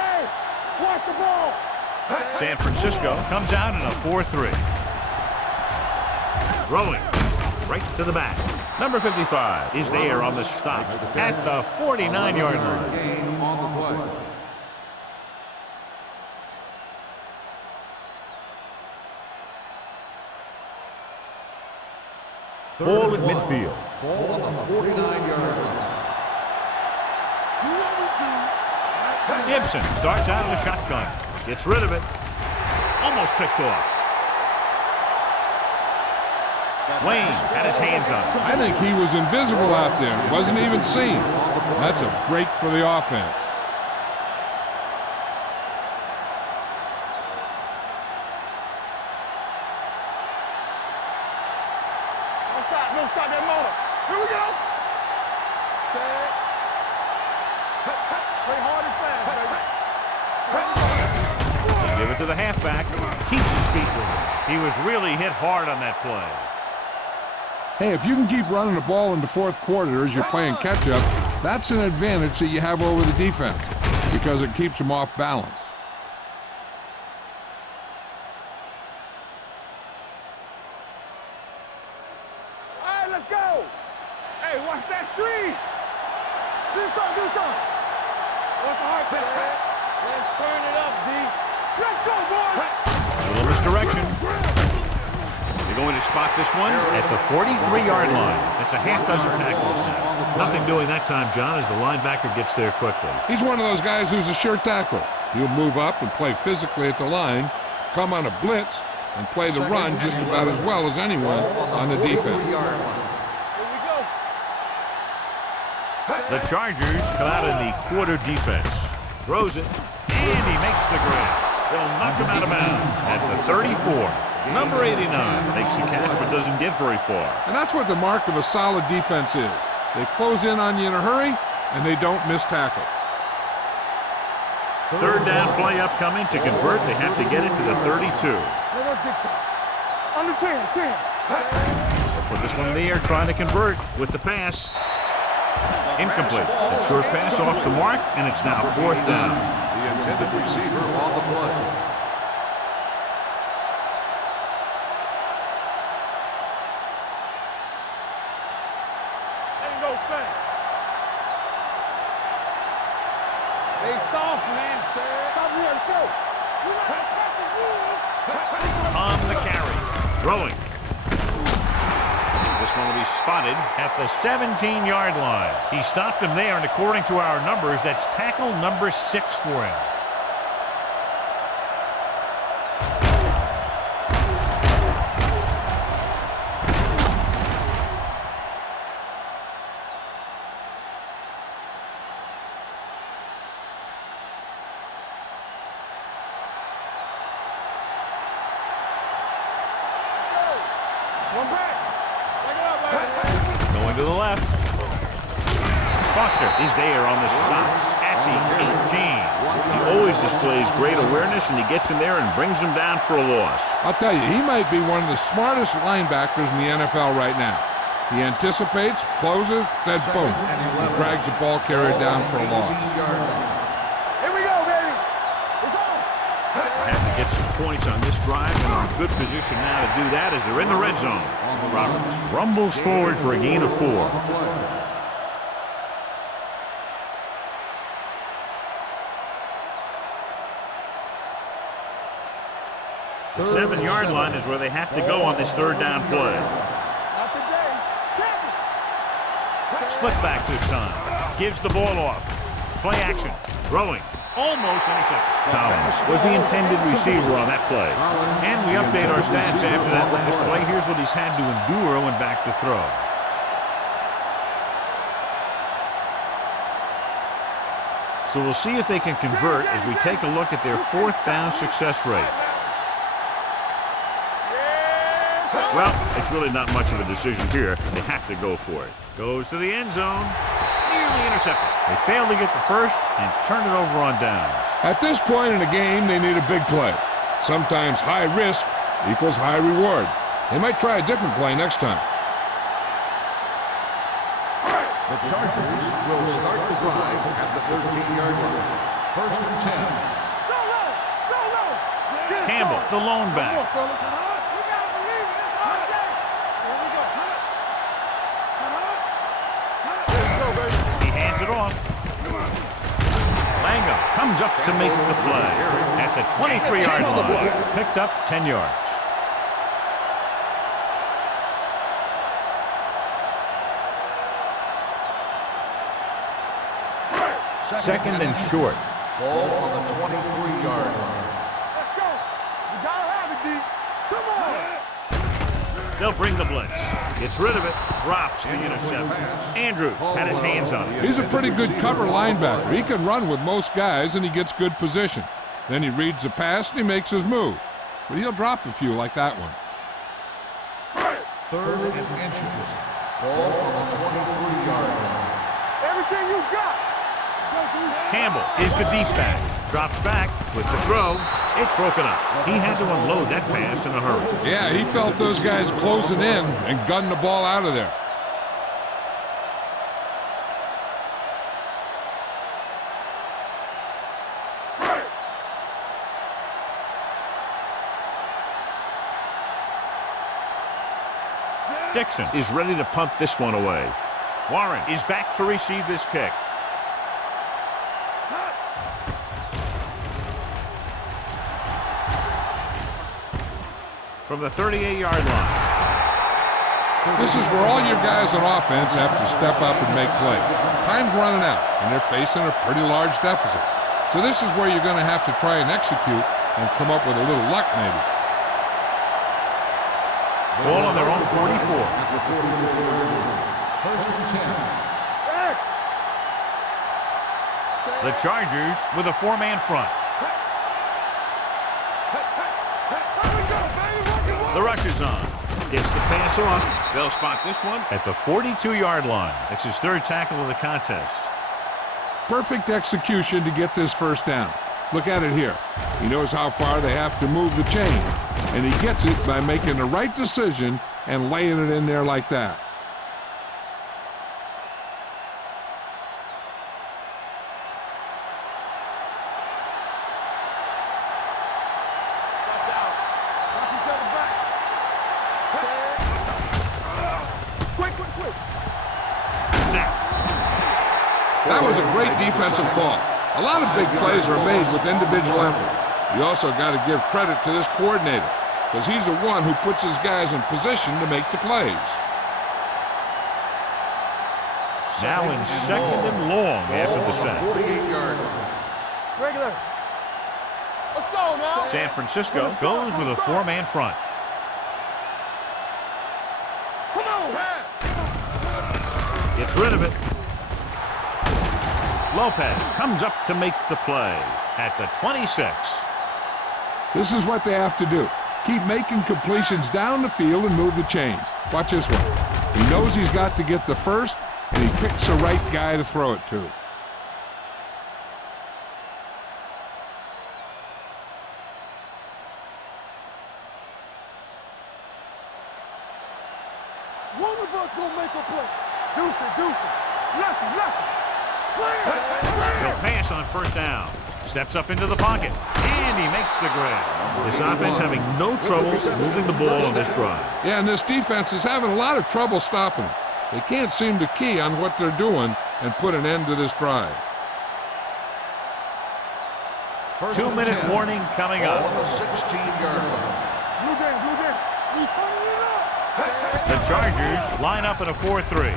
Hey, watch the ball. San Francisco comes out in a 4-3. Throwing right to the back. Number 55 is there on the stop at the 49-yard line. Gain on the play. Ball at midfield. Ball on the 49-yard line. Gibson starts out in a shotgun. Gets rid of it. Almost picked off. Wayne had his hands on it. I think he was invisible out there. Wasn't even seen. That's a break for the offense. Don't stop that motor. Here we go. Set. Play hard and fast, baby. They give it to the halfback. Keeps his feet moving. He was really hit hard on that play. Hey, if you can keep running the ball in the fourth quarter as you're playing catch-up, that's an advantage that you have over the defense because it keeps them off balance. All right, let's go. Hey, watch that screen. Do something. What's the heart set? Let's turn it up, D. Let's go, boys. A little misdirection. They're going to spot this one at the 43-yard line. That's a half dozen tackles. Nothing doing that time, John, as the linebacker gets there quickly. He's one of those guys who's a sure tackler. He'll move up and play physically at the line, come on a blitz, and play the run just about as well as anyone on the defense. Here we go. The Chargers come out in the quarter defense. Throws it, and he makes the grab. They'll knock him out of bounds at the 34. Number 89 makes the catch but doesn't get very far. And that's what the mark of a solid defense is. They close in on you in a hurry, and they don't miss tackle. Third down play upcoming. To convert, they have to get it to the 32. Let us get 10. Under 10. They'll put this one in the air, trying to convert with the pass. Incomplete. A short pass off the mark, and it's now fourth down. The intended receiver on the play. Ain't no thing. They soft, man. Stop here, let's go. You know how to catch On the carry. Throwing. This one will be spotted at the 17-yard line. He stopped him there, and according to our numbers, that's tackle number 6 for him. One back. Take it up, baby. Going to the left. Foster is there on the stop at the 18. He always displays great awareness, and he gets in there and brings him down for a loss. I'll tell you, he might be one of the smartest linebackers in the NFL right now. He anticipates, closes, then boom, he drags the ball carrier down for a loss. Here we go, baby. It's on. Have to get some points on this drive, and are in good position now to do that as they're in the red zone. Roberts rumbles forward for a gain of 4. The 7-yard line is where they have to go on this third down play. Not today. Captain. Split back this time. Gives the ball off. Play action. Throwing. Almost intercepted. Collins was the intended receiver on that play. And we update our stats after that last play. Here's what he's had to endure when back to throw. So we'll see if they can convert as we take a look at their fourth down success rate. Well, it's really not much of a decision here. They have to go for it. Goes to the end zone. Nearly intercepted. They fail to get the first and turn it over on downs. At this point in the game, they need a big play. Sometimes high risk equals high reward. They might try a different play next time. The Chargers will start the drive at the 13-yard line. First and 10. Go low. Campbell, the lone back. He hands it off. Langham comes up to make the play at the 23-yard line. Picked up 10 yards. Second and short. Ball on the 23-yard line. Let's go. You gotta have it, D. Come on. They'll bring the blitz. Gets rid of it. Drops the interception. Andrews had his hands on it. He's a pretty good cover linebacker. He can run with most guys, and he gets good position. Then he reads the pass, and he makes his move. But he'll drop a few like that one. 3rd and inches. Ball on the 23-yard line. Everything you got. Campbell is the deep back. Drops back with the throw. It's broken up. He had to unload that pass in a hurry. Yeah, he felt those guys closing in and gunned the ball out of there. Dixon is ready to punt this one away. Warren is back to receive this kick. From the 38-yard line. This is where all your guys on offense have to step up and make plays. Time's running out, and they're facing a pretty large deficit. So this is where you're going to have to try and execute and come up with a little luck maybe. Ball on their own 44. 1st and 10. The Chargers with a 4-man front. The rush is on. Gets the pass off. They'll spot this one at the 42-yard line. That's his 3rd tackle of the contest. Perfect execution to get this first down. Look at it here. He knows how far they have to move the chain, and he gets it by making the right decision and laying it in there like that. That was a great defensive call. A lot of big plays are made with individual effort. You also got to give credit to this coordinator, because he's the one who puts his guys in position to make the plays. Now in 2nd and long after the set. 48-yard line. Regular. Let's go now. San Francisco goes with a 4-man front. Come on. Gets rid of it. Lopez comes up to make the play at the 26. This is what they have to do. Keep making completions down the field and move the chains. Watch this one. He knows he's got to get the first, and he picks the right guy to throw it to. One of us gonna make a play. Deuce. Lucky. He'll pass on 1st down. Steps up into the pocket, and he makes the grab. This offense having no trouble moving the ball on this drive. Yeah, and this defense is having a lot of trouble stopping them. They can't seem to key on what they're doing and put an end to this drive. 2-minute warning coming Ball up. on the 16-yard line. Blue game. We turning it up. The Chargers line up in a 4-3.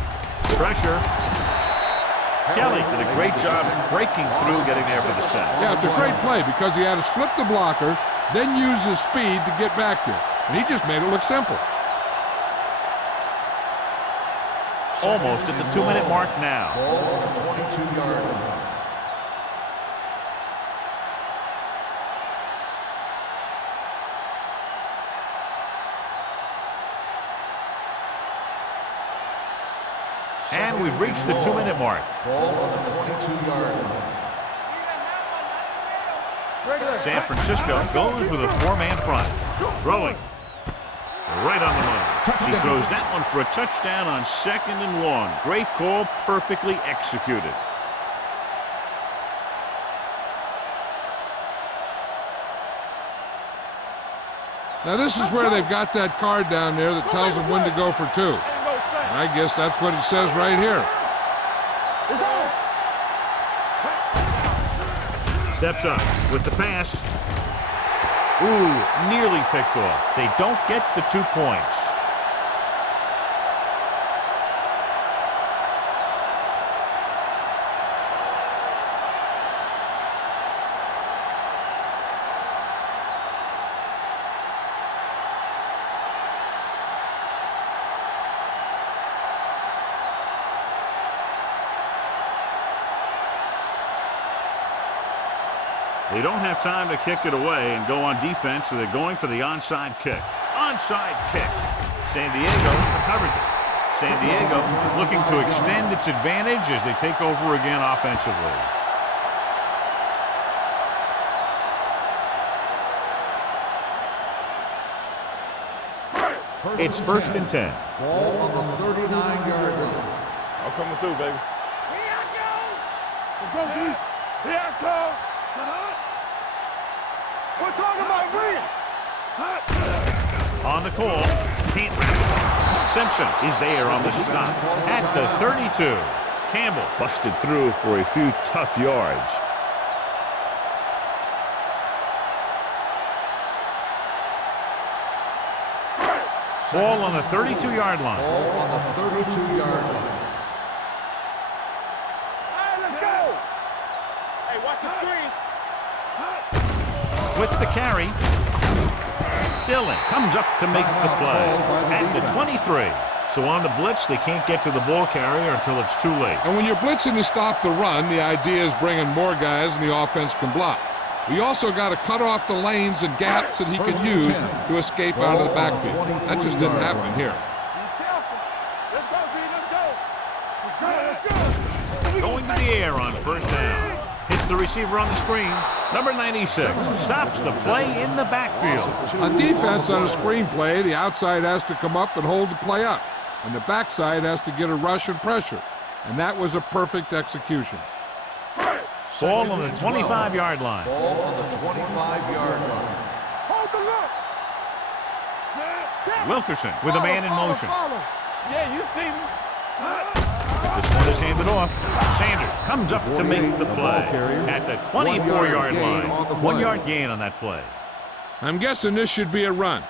Pressure. Kelly did a great job breaking through, getting there for the set. Yeah, it's a great play because he had to slip the blocker, then use his speed to get back there. And he just made it look simple. Almost at the 2-minute mark now. Ball on the 22-yard line. And we've reached the 2-minute mark. Ball on the 22-yard line. San Francisco goes with a 4-man front. Throwing. Right on the money. He throws that one for a touchdown on 2nd and long. Great call, perfectly executed. Now this is where they've got that card down there that tells them when to go for 2. And I guess that's what it says right here. Steps up with the pass. Ooh, nearly picked off. They don't get the 2 points. They don't have time to kick it away and go on defense, so they're going for the onside kick. Onside kick. San Diego recovers it. San Diego is looking to extend its advantage as they take over again offensively. It's 1st and 10. Ball on the 39-yard line. I'm coming through, baby. Here I go. Let's go, D. Here I come. We're talking about me. On the call, Pete Simpson is there on the stop at the 32. Campbell busted through for a few tough yards. Ball on the 32-yard line. Ball on the 32-yard line. All right, let's go. Hey, watch the screen. With the carry, Dillon comes up to make the play at the 23. So on the blitz, they can't get to the ball carrier until it's too late. And when you're blitzing to stop the run, the idea is bringing more guys and the offense can block. We also got to cut off the lanes and gaps that he can use to escape out of the backfield. That just didn't happen here. Be careful. Let's go, B. Let's go. Let's go. Going to the air on 1st down. Hits the receiver on the screen. Number 96 stops the play in the backfield. On defense, on a screen play, the outside has to come up and hold the play up, and the backside has to get a rush and pressure. And that was a perfect execution. Ball on the 25-yard line. Ball on the 25-yard line. Hold the look. Wilkerson with a man in motion. Yeah, you see me. This one is handed off. Sanders comes up to make the play at the 24-yard line. 1-yard gain on that play. I'm guessing this should be a run.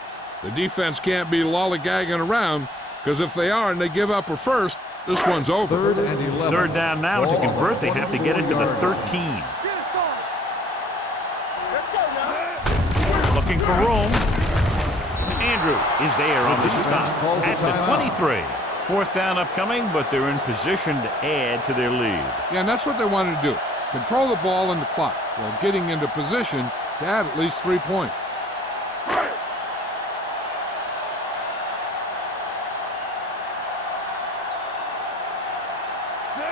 The defense can't be lollygagging around, because if they are and they give up a first, this one's over. 3rd and 11. It's 3rd down now. To convert, they have to get it to the 13. Get it started. Let's go now. Looking for room. Andrews is there on the stop at the 23. 4th down upcoming, but they're in position to add to their lead. Yeah, and that's what they wanted to do. Control the ball and the clock while getting into position to add at least 3 points.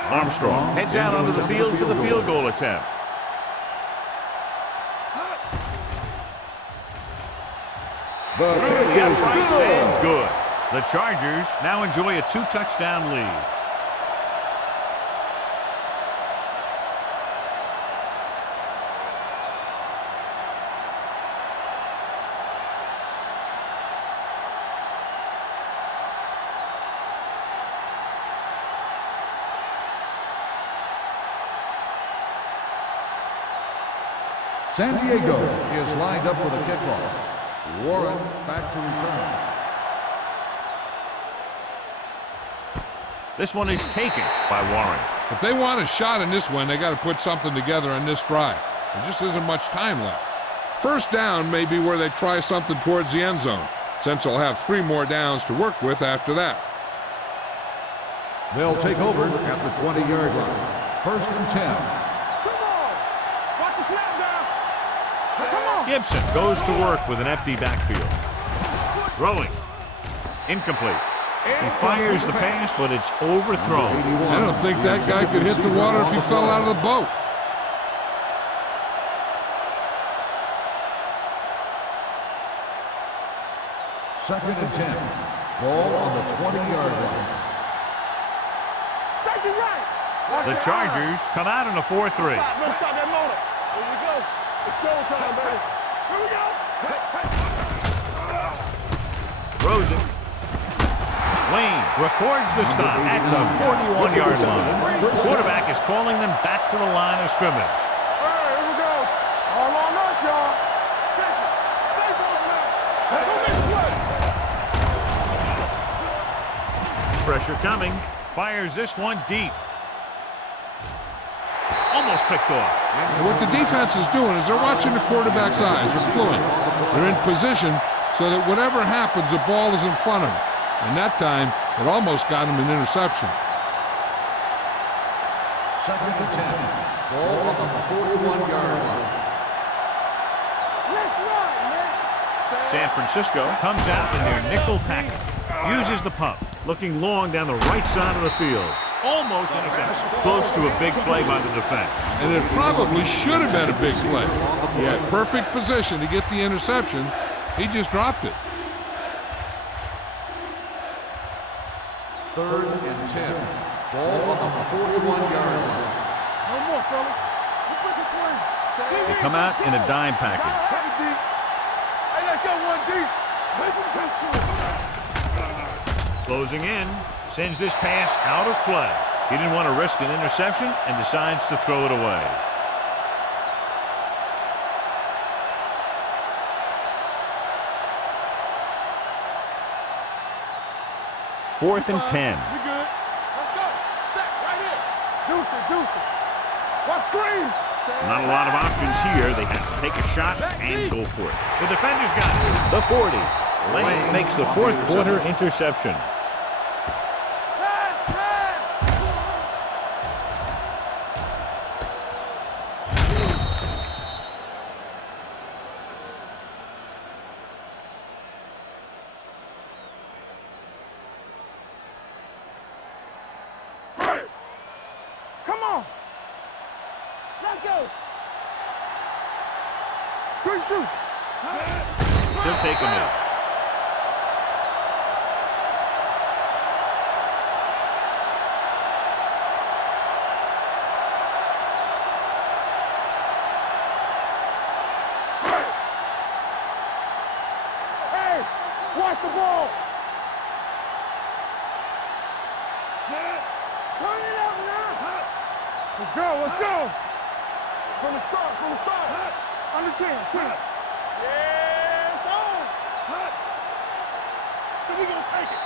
Armstrong heads out onto the field for the field goal attempt. Through the uprights and good. The Chargers now enjoy a 2-touchdown lead. San Diego is lined up for the kickoff. Warren back to return. This one is taken by Warren. If they want a shot in this one, they got to put something together on this drive. There just isn't much time left. 1st down may be where they try something towards the end zone, since they'll have 3 more downs to work with after that. They'll take over at the 20-yard line. 1st and 10. Come on. Watch the snap down. Come on. Gibson goes to work with an empty backfield. Throwing. Incomplete. He fires the pass, but it's overthrown. I don't think that guy could hit the water if he fell out of the boat. Second and 10. Ball on the 20-yard line. Safety right. The Chargers come out in a 4-3. Let's stop that motor. Here we go. It's showtime, baby. Here we go. Throws it. Wayne records the stop at the 41-yard line. The quarterback is calling them back to the line of scrimmage. All right, here we go. All on us, y'all. Check it. Stay focused now. Go make the play. Pressure coming. Fires this one deep. Almost picked off. And what the defense is doing is they're watching the quarterback's eyes. They're fluent. They're in position so that whatever happens, the ball is in front of them. And that time, it almost got him an interception. 2nd and 10. Ball on the 41-yard line. San Francisco comes out in their nickel package. Uses the pump. Looking long down the right side of the field. Almost intercepted. Close to a big play by the defense. And it probably should have been a big play. He had perfect position to get the interception. He just dropped it. 3rd and 10. Ball on the 41-yard line. No more, fellas. Let's make a play. They come out in a dime package. Hey, let's go 1 deep. Closing in. Sends this pass out of play. He didn't want to risk an interception and decides to throw it away. Fourth and 10. We good. Let's go. Set right here. Deuce it. Watch screen. Not a lot of options here. They have to take a shot and go for it. The defender's got it. The 40. Lane makes the fourth quarter interception. Come on. Let's go. Good shoot. He'll take a minute. Hey, watch the ball. Turn it up now. Let's go. From the start. Under 10. Yeah, it's on. So we gonna take it.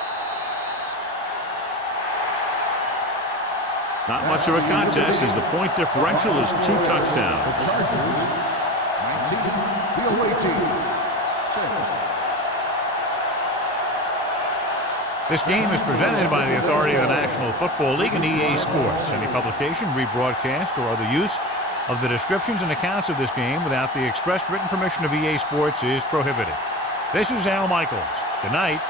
Not much of a contest as the point differential is 2 touchdowns. The Chargers, 19. The away team, 6. This game is presented by the authority of the National Football League and EA Sports. Any publication, rebroadcast, or other use of the descriptions and accounts of this game without the expressed written permission of EA Sports is prohibited. This is Al Michaels. Good night.